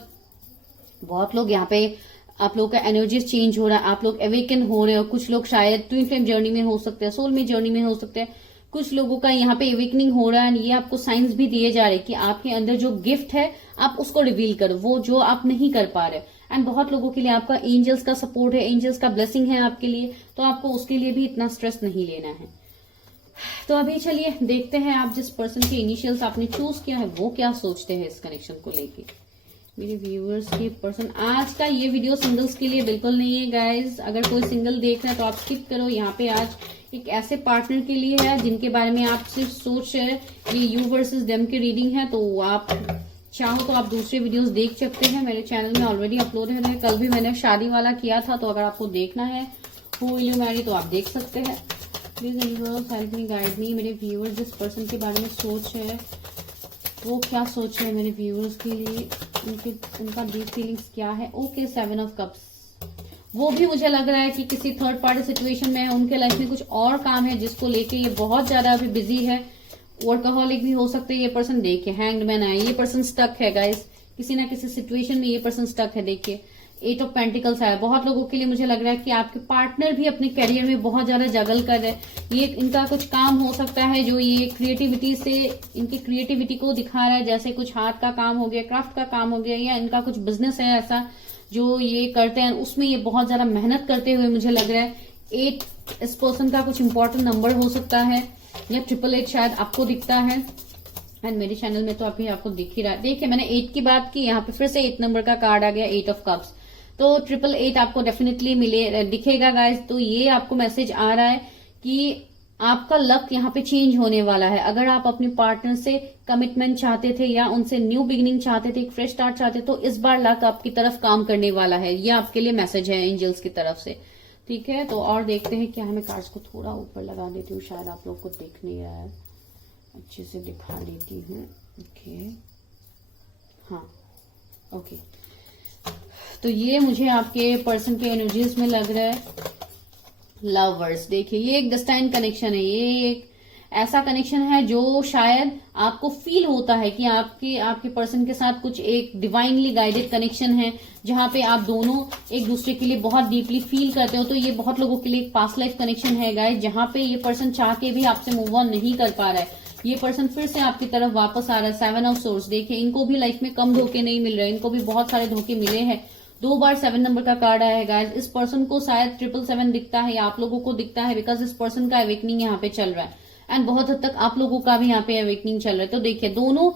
बहुत लोग यहाँ पे आप लोगों का एनर्जीज चेंज हो रहा है, आप लोग अवेकन हो रहे हो। कुछ लोग शायद ट्विन फ्लेम जर्नी में हो सकते हैं, सोल में जर्नी में हो सकते हैं। कुछ लोगों का यहाँ पे अवेकनिंग हो रहा है। ये आपको साइंस भी दिए जा रहे हैं कि आपके अंदर जो गिफ्ट है आप उसको रिवील करो, वो जो आप नहीं कर पा रहे। एंड बहुत लोगों के लिए आपका एंजल्स का सपोर्ट है, एंजल्स का ब्लेसिंग है आपके लिए, तो आपको उसके लिए भी इतना स्ट्रेस नहीं लेना है। तो अभी चलिए देखते हैं आप जिस पर्सन के इनिशियल्स आपने चूज किया है वो क्या सोचते हैं इस कनेक्शन को लेके। मेरे व्यूअर्स के पर्सन, आज का ये वीडियो सिंगल्स के लिए बिल्कुल नहीं है गाइज। अगर कोई सिंगल देख रहा है तो आप स्किप करो। यहाँ पे आज एक ऐसे पार्टनर के लिए है जिनके बारे में आप सिर्फ सोच रहे हैं। ये यू वर्सेस देम की रीडिंग है, तो आप चाहो तो आप दूसरे वीडियोस देख सकते हैं, मेरे चैनल में ऑलरेडी अपलोड है। कल भी मैंने शादी वाला किया था, तो अगर आपको देखना है हु विल यू मैरी तो आप देख सकते हैं। Please universe help me, guide me. मेरे व्यूअर्स जिस पर्सन के बारे में सोच है वो क्या सोच रहे हैं मेरे व्यूअर्स के लिए, उनका डीप फीलिंग्स क्या है। ओके, 7 ऑफ कप्स, वो भी मुझे लग रहा है कि किसी थर्ड पार्टी सिचुएशन में है। उनके लाइफ में कुछ और काम है जिसको लेके ये बहुत ज्यादा अभी बिजी है। वर्कaholic भी हो सकते हैं ये पर्सन। देखिए हैंग्ड मैन आए, ये पर्सन स्टक है गाइस, किसी ना किसी सिचुएशन में ये पर्सन स्टक है। देखिए 8 ऑफ पेंटिकल्स आया। बहुत लोगों के लिए मुझे लग रहा है कि आपके पार्टनर भी अपने करियर में बहुत ज्यादा जगल कर रहे हैं। ये इनका कुछ काम हो सकता है जो ये क्रिएटिविटी से, इनकी क्रिएटिविटी को दिखा रहा है, जैसे कुछ हाथ का काम हो गया, क्राफ्ट का काम हो गया, या इनका कुछ बिजनेस है ऐसा जो ये करते हैं, उसमें ये बहुत ज्यादा मेहनत करते हुए मुझे लग रहा है। 8 इस पर्सन का कुछ इंपॉर्टेंट नंबर हो सकता है, या 888 शायद आपको दिखता है। एंड मेरे चैनल में तो अभी आपको दिख ही रहा है। देखिए मैंने 8 की बात की, यहाँ पे फिर से 8 नंबर का कार्ड आ गया, 8 ऑफ कप्स। तो 888 आपको डेफिनेटली दिखेगा गाइस। तो ये आपको मैसेज आ रहा है कि आपका लक यहाँ पे चेंज होने वाला है। अगर आप अपने पार्टनर से कमिटमेंट चाहते थे या उनसे न्यू बिगिनिंग चाहते थे, एक फ्रेश स्टार्ट चाहते, तो इस बार लक आपकी तरफ काम करने वाला है। ये आपके लिए मैसेज है एंजल्स की तरफ से। ठीक है, तो और देखते हैं क्या हमें कार्ड्स को थोड़ा ऊपर लगा देती हूँ, शायद आप लोग को दिख नहीं रहा है, अच्छे से दिखा देती हूँ। ओके, हाँ ओके, तो ये मुझे आपके पर्सन के एनर्जीज में लग रहा है लवर्स। देखिए ये एक डेस्टाइन कनेक्शन है, ये एक ऐसा कनेक्शन है जो शायद आपको फील होता है कि आपके पर्सन के साथ कुछ एक डिवाइनली गाइडेड कनेक्शन है, जहां पे आप दोनों एक दूसरे के लिए बहुत डीपली फील करते हो। तो ये बहुत लोगों के लिए एक पास्ट लाइफ कनेक्शन है गाइस, जहां पे ये पर्सन चाह के भी आपसे मूव ऑन नहीं कर पा रहा है। ये पर्सन फिर से आपकी तरफ वापस आ रहा है। 7 ऑफ सोर्स, देखिए इनको भी लाइफ में कम धोखे नहीं मिल रहे, इनको भी बहुत सारे धोखे मिले हैं। 2 बार 7 नंबर का कार्ड आया है गाइस। इस पर्सन को शायद 777 दिखता है या आप लोगों को दिखता है, बिकॉज इस पर्सन का अवेकनिंग यहाँ पे चल रहा है। एंड बहुत हद तक आप लोगों का भी यहाँ पे अवेकनिंग चल रहा है। तो देखिए दोनों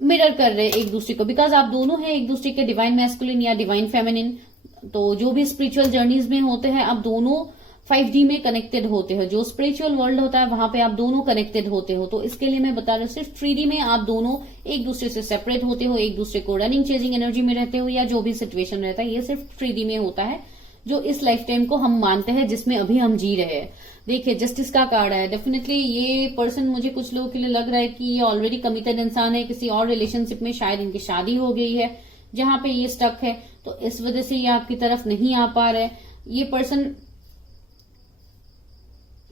मिरर कर रहे हैं एक दूसरे को, बिकॉज आप दोनों हैं एक दूसरे के डिवाइन मैस्कुलिन या डिवाइन फेमिनिन। तो जो भी स्पिरिचुअल जर्नीज में होते हैं, आप दोनों 5D में कनेक्टेड होते हो। जो स्पिरिचुअल वर्ल्ड होता है वहां पे आप दोनों कनेक्टेड होते हो। तो इसके लिए मैं बता रही हूँ, सिर्फ 3D में आप दोनों एक दूसरे से सेपरेट होते हो, एक दूसरे को रनिंग चेजिंग एनर्जी में रहते हो, या जो भी सिचुएशन रहता है, ये सिर्फ 3D में होता है, जो इस लाइफ टाइम को हम मानते हैं, जिसमें अभी हम जी रहे हैं। देखिए जस्टिस का कार्ड है। डेफिनेटली ये पर्सन, मुझे कुछ लोगों के लिए लग रहा है कि ये ऑलरेडी कमिटेड इंसान है, किसी और रिलेशनशिप में शायद इनकी शादी हो गई है जहां पे ये स्टक है, तो इस वजह से ये आपकी तरफ नहीं आ पा रहा है। ये पर्सन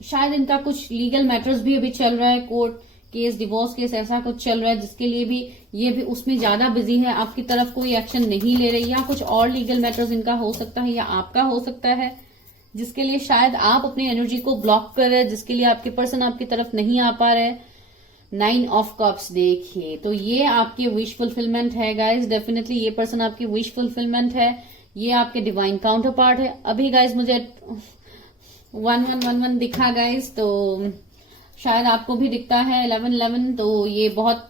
शायद इनका कुछ लीगल मैटर्स भी अभी चल रहा है, कोर्ट केस, डिवोर्स केस, ऐसा कुछ चल रहा है, जिसके लिए भी ये भी उसमें ज्यादा बिजी है, आपकी तरफ कोई एक्शन नहीं ले रहे, या कुछ और लीगल मैटर्स इनका हो सकता है या आपका हो सकता है, जिसके लिए शायद आप अपनी एनर्जी को ब्लॉक कर रहे हैं, जिसके लिए आपके पर्सन आपकी तरफ नहीं आ पा रहे। 9 ऑफ कप्स, देखिए तो ये आपकी विश फुलफिलमेंट है गाइज। डेफिनेटली ये पर्सन आपकी विश फुलफिलमेंट है, ये आपके डिवाइन काउंटर पार्ट है। अभी गाइज मुझे 1111 दिखा गाइज, तो शायद आपको भी दिखता है 1111। तो ये बहुत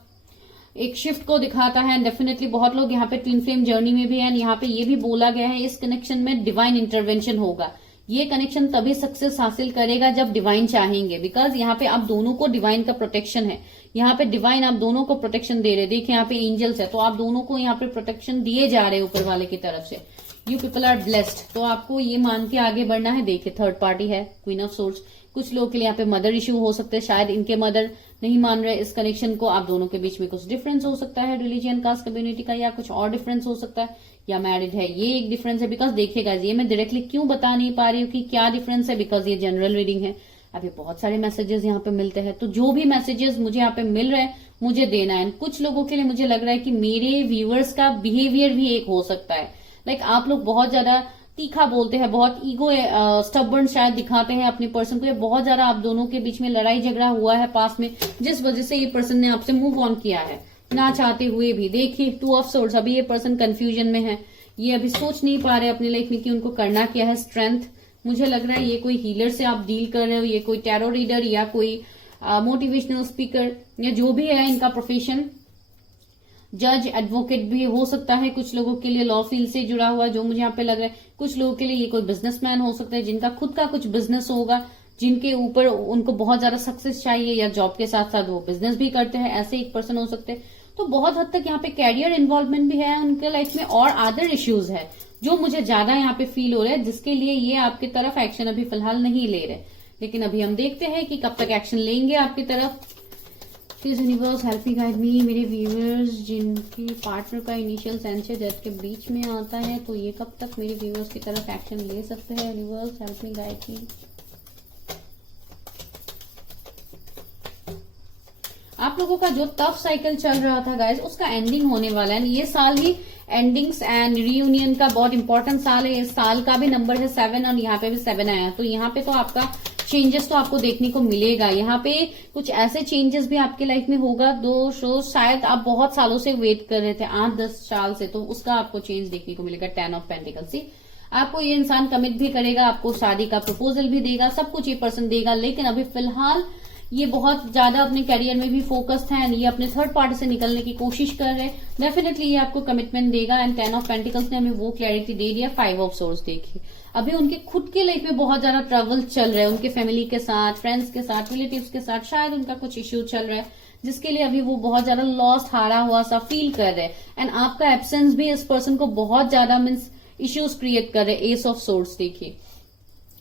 एक शिफ्ट को दिखाता है। डेफिनेटली बहुत लोग यहाँ पे ट्विन फ्लेम जर्नी में भी हैं। यहाँ पे ये भी बोला गया है इस कनेक्शन में डिवाइन इंटरवेंशन होगा। ये कनेक्शन तभी सक्सेस हासिल करेगा जब डिवाइन चाहेंगे, बिकॉज यहाँ पे आप दोनों को डिवाइन का प्रोटेक्शन है। यहाँ पे डिवाइन आप दोनों को प्रोटेक्शन दे रहे। देखिए यहाँ पे एंजल्स है, तो आप दोनों को यहाँ पे प्रोटेक्शन दिए जा रहे हैं ऊपर वाले की तरफ से। यू पीपल आर ब्लेस्ड, तो आपको ये मान के आगे बढ़ना है। देखिए थर्ड पार्टी है, क्वीन ऑफ सोर्ड्स, कुछ लोगों के लिए यहाँ पे मदर इश्यू हो सकते हैं, शायद इनके मदर नहीं मान रहे इस कनेक्शन को, आप दोनों के बीच में कुछ डिफरेंस हो सकता है रिलीजियन, कास्ट, कम्युनिटी का, या कुछ और डिफरेंस हो सकता है, या मैरिड है, ये एक डिफरेंस है। बिकॉज देखिएगा ये मैं डायरेक्टली क्यों बता नहीं पा रही हूँ कि क्या डिफरेंस है, बिकॉज ये जनरल रीडिंग है। अभी बहुत सारे मैसेजेस यहाँ पे मिलते हैं, तो जो भी मैसेजेस मुझे यहाँ पे मिल रहे हैं मुझे देना है। कुछ लोगों के लिए मुझे लग रहा है कि मेरे व्यूअर्स का बिहेवियर भी एक हो सकता है, लाइक आप लोग बहुत ज्यादा तीखा बोलते हैं, बहुत ईगो स्टबर्न शायद दिखाते हैं अपने पर्सन को, या बहुत ज्यादा आप दोनों के बीच में लड़ाई झगड़ा हुआ है पास में, जिस वजह से ये पर्सन ने आपसे मूव ऑन किया है ना चाहते हुए भी। देखिए 2 ऑफ सोर्ड्स, अभी ये पर्सन कंफ्यूजन में है, ये अभी सोच नहीं पा रहे अपनी लाइफ में कि उनको करना क्या है। स्ट्रेंथ, मुझे लग रहा है ये कोई हीलर से आप डील कर रहे हो, ये कोई टैरो रीडर या कोई मोटिवेशनल स्पीकर या जो भी है इनका प्रोफेशन, जज, एडवोकेट भी हो सकता है कुछ लोगों के लिए, लॉ फील्ड से जुड़ा हुआ जो मुझे यहाँ पे लग रहा है। कुछ लोगों के लिए ये कोई बिजनेसमैन हो सकता है जिनका खुद का कुछ बिजनेस होगा, जिनके ऊपर उनको बहुत ज्यादा सक्सेस चाहिए, या जॉब के साथ साथ वो बिजनेस भी करते हैं, ऐसे एक पर्सन हो सकते हैं। तो बहुत हद तक यहाँ पे कैरियर इन्वॉल्वमेंट भी है उनके लाइफ में, और अदर इश्यूज है जो मुझे ज्यादा यहाँ पे फील हो रहा है, जिसके लिए ये आपकी तरफ एक्शन अभी फिलहाल नहीं ले रहे। लेकिन अभी हम देखते हैं कि कब तक एक्शन लेंगे आपकी तरफ। Please universe help me guide me, मेरे व्यूअर्स जिनके पार्टनर का इनिशियल सेंस डेथ के बीच में आता है, तो ये कब तक मेरे व्यूअर्स की तरफ एक्शन ले सकते हैं। Universe help me guide me. आप लोगों का जो टफ साइकिल चल रहा था गाइस, उसका एंडिंग होने वाला है। ये साल ही एंडिंग्स एंड रियूनियन का बहुत इंपॉर्टेंट साल है। इस साल का भी नंबर है 7 और यहाँ पे भी 7 आया, तो यहाँ पे तो आपका चेंजेस तो आपको देखने को मिलेगा। यहाँ पे कुछ ऐसे चेंजेस भी आपके लाइफ में होगा जो शायद आप बहुत सालों से वेट कर रहे थे, 8-10 साल से, तो उसका आपको चेंज देखने को मिलेगा। 10 ऑफ पेंटिकल्स से आपको ये इंसान कमिट भी करेगा, आपको शादी का प्रपोजल भी देगा, सब कुछ ये पर्सन देगा। लेकिन अभी फिलहाल ये बहुत ज्यादा अपने करियर में भी फोकस्ड है, ये अपने थर्ड पार्टी से निकलने की कोशिश कर रहे हैं। डेफिनेटली ये आपको कमिटमेंट देगा। एंड 10 ऑफ पेंटिकल्स ने हमें वो क्लैरिटी दे दिया। 5 ऑफ सोर्स देखिए, अभी उनके खुद के लाइफ में बहुत ज्यादा ट्रबल चल रहा है, उनके फैमिली के साथ, फ्रेंड्स के साथ, रिलेटिव्स के साथ, शायद उनका कुछ इश्यू चल रहा है जिसके लिए अभी वो बहुत ज्यादा लॉस्ट, हारा हुआ सा फील कर रहे हैं। एंड आपका एब्सेंस भी इस पर्सन को बहुत ज्यादा मीन्स इश्यूज क्रिएट कर रहे हैं। एस ऑफ सोर्स देखिए,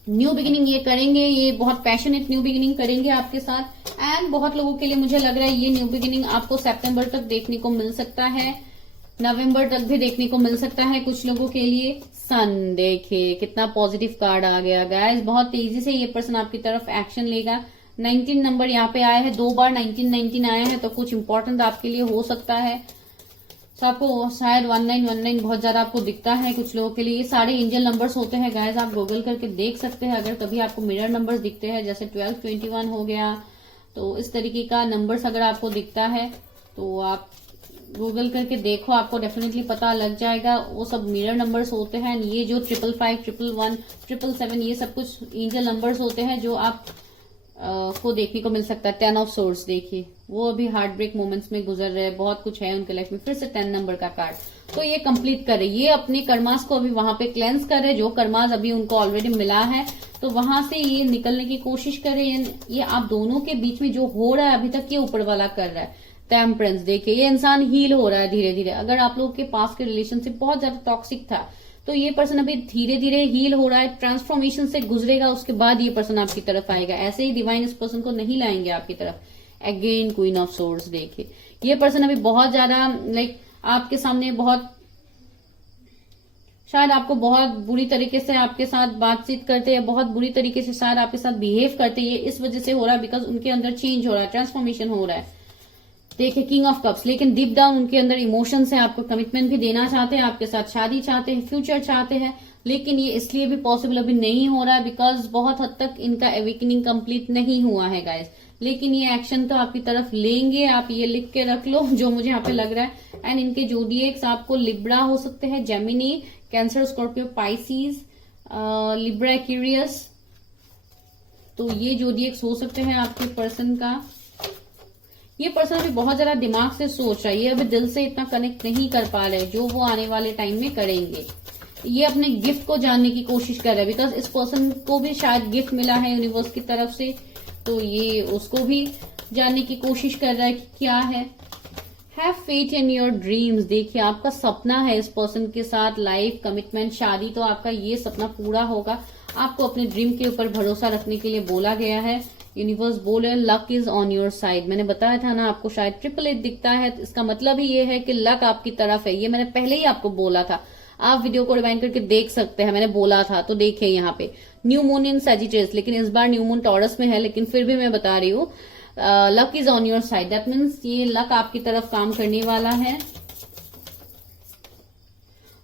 न्यू बिगिनिंग ये करेंगे, ये बहुत पैशनेट न्यू बिगिनिंग करेंगे आपके साथ। एंड बहुत लोगों के लिए मुझे लग रहा है ये न्यू बिगिनिंग आपको सितंबर तक देखने को मिल सकता है, नवंबर तक भी देखने को मिल सकता है कुछ लोगों के लिए। सन देखिए कितना पॉजिटिव कार्ड आ गया गाइस, बहुत तेजी से ये पर्सन आपकी तरफ एक्शन लेगा। 19 नंबर यहाँ पे आया है, 2 बार 19 आया है, तो कुछ इंपॉर्टेंट आपके लिए हो सकता है। तो आपको शायद 19 बहुत ज्यादा आपको दिखता है कुछ लोगों के लिए। ये सारे एंजल नंबर्स होते हैं गाइस, आप गूगल करके देख सकते हैं। अगर कभी आपको मिरर नंबर्स दिखते हैं जैसे 12, 21 हो गया, तो इस तरीके का नंबर्स अगर आपको दिखता है तो आप गूगल करके देखो, आपको डेफिनेटली पता लग जाएगा। वो सब मिरर नंबर्स होते हैं। ये जो 555, 111, 777 ये सब कुछ एंजल नंबर्स होते हैं जो आप को देखने को मिल सकता है। 10 ऑफ सोर्स देखिए, वो अभी हार्ट ब्रेक मोमेंट्स में गुजर रहे हैं, बहुत कुछ है उनके लाइफ में। फिर से 10 नंबर का कार्ड, तो ये कंप्लीट करे, ये अपने कर्मास को अभी वहां पे क्लेंस करे, जो कर्मास अभी उनको ऑलरेडी मिला है, तो वहां से ये निकलने की कोशिश करे। ये आप दोनों के बीच में जो हो रहा है अभी तक, ये ऊपर वाला कर रहा है। टेम्परेंस देखिए, ये इंसान हील हो रहा है धीरे धीरे। अगर आप लोगों के पास के रिलेशनशिप बहुत ज्यादा टॉक्सिक था, तो ये पर्सन अभी धीरे धीरे हील हो रहा है, ट्रांसफॉर्मेशन से गुजरेगा, उसके बाद ये पर्सन आपकी तरफ आएगा। ऐसे ही डिवाइन इस पर्सन को नहीं लाएंगे आपकी तरफ। अगेन क्वीन ऑफ सोर्स देखिए, ये पर्सन अभी बहुत ज्यादा लाइक आपके सामने बहुत शायद आपको बहुत बुरी तरीके से आपके साथ बातचीत करते हैं, बहुत बुरी तरीके से शायद आपके साथ बिहेव करते हैं। ये इस वजह से हो रहा है बिकॉज उनके अंदर चेंज हो रहा है, ट्रांसफॉर्मेशन हो रहा है। देखिए किंग ऑफ कप्स, लेकिन डीप डाउन उनके अंदर इमोशंस है, आपको कमिटमेंट भी देना चाहते हैं, आपके साथ शादी चाहते हैं, फ्यूचर चाहते हैं। लेकिन ये इसलिए भी पॉसिबल अभी नहीं हो रहा है बिकॉज बहुत हद तक इनका एवेकनिंग कंप्लीट नहीं हुआ है गाइस। लेकिन ये एक्शन तो आपकी तरफ लेंगे, आप ये लिख के रख लो जो मुझे यहाँ पे लग रहा है। एंड इनके जोडिएक्स आपको लिब्रा हो सकते हैं, Gemini, cancer, Scorpio, Pisces, Libra, Aquarius, तो ये जोडिएक्स हो सकते हैं आपके पर्सन का। ये पर्सन अभी बहुत ज्यादा दिमाग से सोच रहा है, ये अभी दिल से इतना कनेक्ट नहीं कर पा रहे जो वो आने वाले टाइम में करेंगे। ये अपने गिफ्ट को जानने की कोशिश कर रहा है बिकॉज इस पर्सन को भी शायद गिफ्ट मिला है यूनिवर्स की तरफ से, तो ये उसको भी जानने की कोशिश कर रहा है कि क्या है। Have faith in your dreams. देखिए आपका सपना है इस पर्सन के साथ लाइफ, कमिटमेंट, शादी, तो आपका ये सपना पूरा होगा। आपको अपने ड्रीम के ऊपर भरोसा रखने के लिए बोला गया है। यूनिवर्स बोले luck is on your side. मैंने बताया था ना, आपको शायद 888 दिखता है, तो इसका मतलब ही ये है कि लक आपकी तरफ है। ये मैंने पहले ही आपको बोला था, आप वीडियो को रिवाइंड करके देख सकते हैं, मैंने बोला था। तो देखिए यहाँ पे न्यू मून इन सैजिटेरियस, लेकिन इस बार न्यू मून टॉरस में है, लेकिन फिर भी मैं बता रही हूँ luck is on your side. That means ये लक आपकी तरफ काम करने वाला है।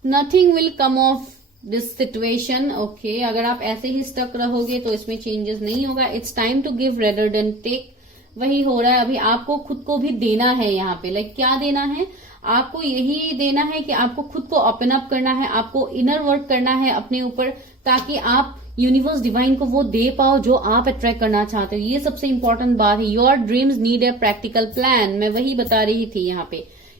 Nothing will come of this situation. Okay, अगर आप ऐसे ही स्टक रहोगे तो इसमें चेंजेस नहीं होगा। It's time to give rather than take. वही हो रहा है अभी। आपको खुद को भी देना है यहाँ पे। लाइक क्या देना है आपको? यही देना है कि आपको खुद को ओपन अप करना है, आपको इनर वर्क करना है अपने ऊपर, ताकि आप यूनिवर्स डिवाइन को वो दे पाओ जो आप अट्रैक्ट करना चाहते हो। ये सबसे इंपॉर्टेंट बात है। Your dreams need a practical plan. मैं वही बता रही थी यहाँ पे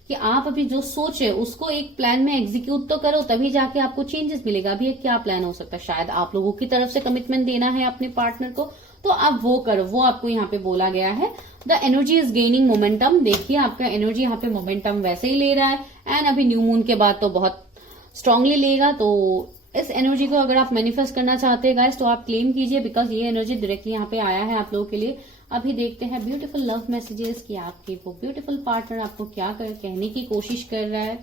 कि आप अभी जो सोचे उसको एक प्लान में एग्जीक्यूट तो करो, तभी जाके आपको चेंजेस मिलेगा। अभी एक क्या प्लान हो सकता है? शायद आप लोगों की तरफ से कमिटमेंट देना है अपने पार्टनर को, तो आप वो करो। वो आपको यहाँ पे बोला गया है। The energy is gaining momentum. देखिए आपका एनर्जी यहाँ पे मोमेंटम वैसे ही ले रहा है, एंड अभी न्यू मून के बाद तो बहुत स्ट्रांगली लेगा। तो इस एनर्जी को अगर आप मैनिफेस्ट करना चाहते हैं गाइस, तो आप क्लेम कीजिए, बिकॉज ये एनर्जी डायरेक्टली यहाँ पे आया है आप लोगों के लिए। अभी देखते हैं ब्यूटीफुल लव मैसेजेस कि आपके वो ब्यूटीफुल पार्टनर आपको क्या कहने की कोशिश कर रहा है।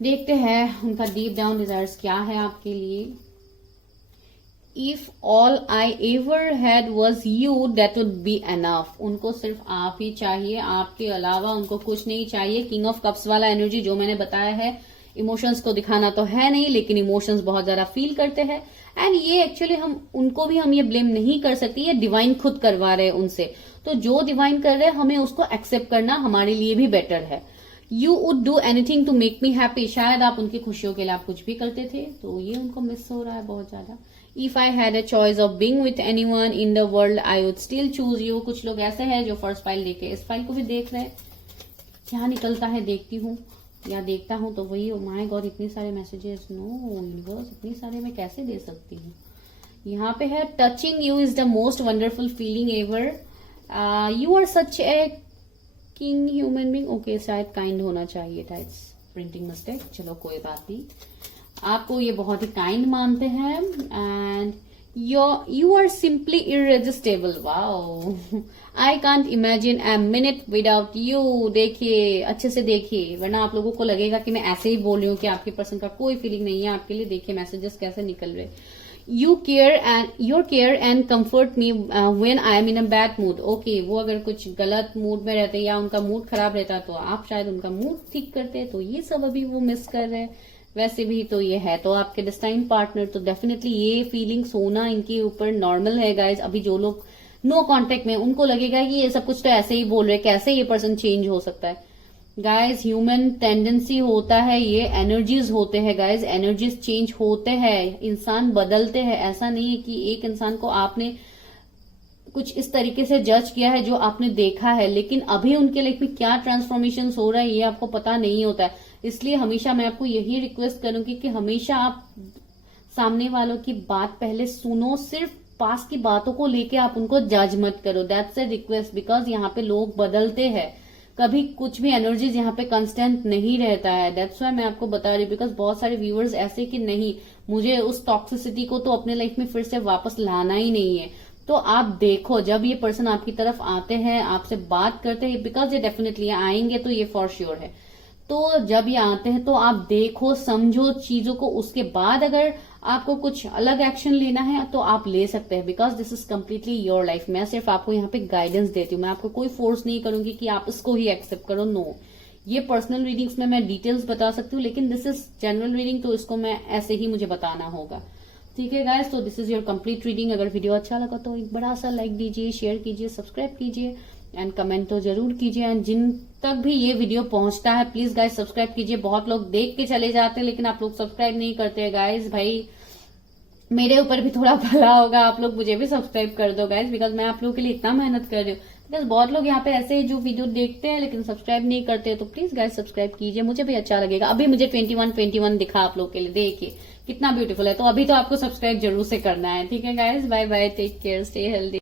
देखते हैं उनका डीप डाउन डिजायर्स क्या है आपके लिए। If all I ever had was you that would be enough. उनको सिर्फ आप ही चाहिए, आपके अलावा उनको कुछ नहीं चाहिए। किंग ऑफ कप्स वाला एनर्जी जो मैंने बताया है, इमोशंस को दिखाना तो है नहीं, लेकिन इमोशंस बहुत ज्यादा फील करते हैं। एंड ये एक्चुअली हम उनको भी हम ये ब्लेम नहीं कर सकते, ये डिवाइन खुद करवा रहे हैं उनसे। तो जो डिवाइन कर रहे हैं हमें उसको एक्सेप्ट करना हमारे लिए भी बेटर है। You would do anything to make me happy. शायद आप उनकी खुशियों के लिए आप कुछ भी करते थे, तो ये उनको मिस हो रहा है बहुत ज्यादा। If I had a choice of being with anyone in the world I would still choose you. कुछ लोग ऐसे हैं जो फर्स्ट फाइल लेके इस फाइल को भी देख रहे हैं। क्या निकलता है देखती हूँ या देखता हूं, तो वही माय गॉड इतने सारे मैसेजेस। नो यूनिवर्स, इतने सारे मैं कैसे दे सकती हूँ? यहाँ पे है touching you is the most wonderful feeling ever. You are such a kind human being. Okay, शायद काइंड होना चाहिए था, इट्स प्रिंटिंग मिस्टेक। चलो कोई बात नहीं, आपको ये बहुत ही काइंड मानते हैं। And you are simply irresistible. Wow, I can't imagine a minute without you. देखिए अच्छे से देखिए, वरना आप लोगों को लगेगा कि मैं ऐसे ही बोल रही हूँ कि आपके पर्सन का कोई फीलिंग नहीं है आपके लिए। देखिए मैसेजेस कैसे निकल रहे। You care and comfort me when I am in a bad mood. Okay, वो अगर कुछ गलत मूड में रहते या उनका मूड खराब रहता तो आप शायद उनका मूड ठीक करते, तो ये सब अभी वो मिस कर रहे हैं। वैसे भी तो ये है तो आपके डिस्टाइन पार्टनर, तो डेफिनेटली ये फीलिंग्स होना इनके ऊपर नॉर्मल है गाइज। अभी जो लोग नो कांटेक्ट में, उनको लगेगा कि ये सब कुछ तो ऐसे ही बोल रहे, कैसे ये पर्सन चेंज हो सकता है। गाइज ह्यूमन टेंडेंसी होता है, ये एनर्जीज होते हैं गाइज, एनर्जीज चेंज होते हैं, इंसान बदलते हैं। ऐसा नहीं है कि एक इंसान को आपने कुछ इस तरीके से जज किया है जो आपने देखा है, लेकिन अभी उनके लाइफ में क्या ट्रांसफॉर्मेशन हो रहा है ये आपको पता नहीं होता है। इसलिए हमेशा मैं आपको यही रिक्वेस्ट करूंगी कि हमेशा आप सामने वालों की बात पहले सुनो, सिर्फ पास की बातों को लेके आप उनको जज मत करो। दैट्स ए रिक्वेस्ट, बिकॉज यहाँ पे लोग बदलते हैं, कभी कुछ भी एनर्जीज यहाँ पे कांस्टेंट नहीं रहता है। दैट्स वाई मैं आपको बता रही हूँ, बिकॉज बहुत सारे व्यूअर्स ऐसे कि नहीं, मुझे उस टॉक्सिसिटी को तो अपने लाइफ में फिर से वापस लाना ही नहीं है। तो आप देखो, जब ये पर्सन आपकी तरफ आते हैं, आपसे बात करते हैं, बिकॉज ये डेफिनेटली आएंगे तो ये फॉर श्योर है, तो जब ये आते हैं तो आप देखो, समझो चीजों को, उसके बाद अगर आपको कुछ अलग एक्शन लेना है तो आप ले सकते हैं, because this is completely your life. मैं सिर्फ आपको यहाँ पे गाइडेंस देती हूँ, मैं आपको कोई फोर्स नहीं करूंगी कि आप इसको ही एक्सेप्ट करो। नो, ये पर्सनल रीडिंग्स में मैं डिटेल्स बता सकती हूँ, लेकिन दिस इज जनरल रीडिंग, तो इसको मैं ऐसे ही मुझे बताना होगा। ठीक है गाइस, तो this is your complete reading. अगर वीडियो अच्छा लगा तो एक बड़ा सा लाइक दीजिए, शेयर कीजिए, सब्सक्राइब कीजिए एंड कमेंट तो जरूर कीजिए। एंड जिन तक भी ये वीडियो पहुंचता है प्लीज गाइस सब्सक्राइब कीजिए। बहुत लोग देख के चले जाते हैं लेकिन आप लोग सब्सक्राइब नहीं करते हैं गाइस। भाई मेरे ऊपर भी थोड़ा भला होगा, आप लोग मुझे भी सब्सक्राइब कर दो गाइस, बिकॉज मैं आप लोगों के लिए इतना मेहनत कर रही हूँ। बिकॉज बहुत लोग यहाँ पे ऐसे जो वीडियो देखते हैं लेकिन सब्सक्राइब नहीं करते, तो प्लीज गाइस सब्सक्राइब कीजिए, मुझे भी अच्छा लगेगा। अभी मुझे 21 दिखा आप लोग के लिए, देखिए कितना ब्यूटीफुल है, तो अभी तो आपको सब्सक्राइब जरूर से करना है। ठीक है guys, bye bye, take care, stay healthy.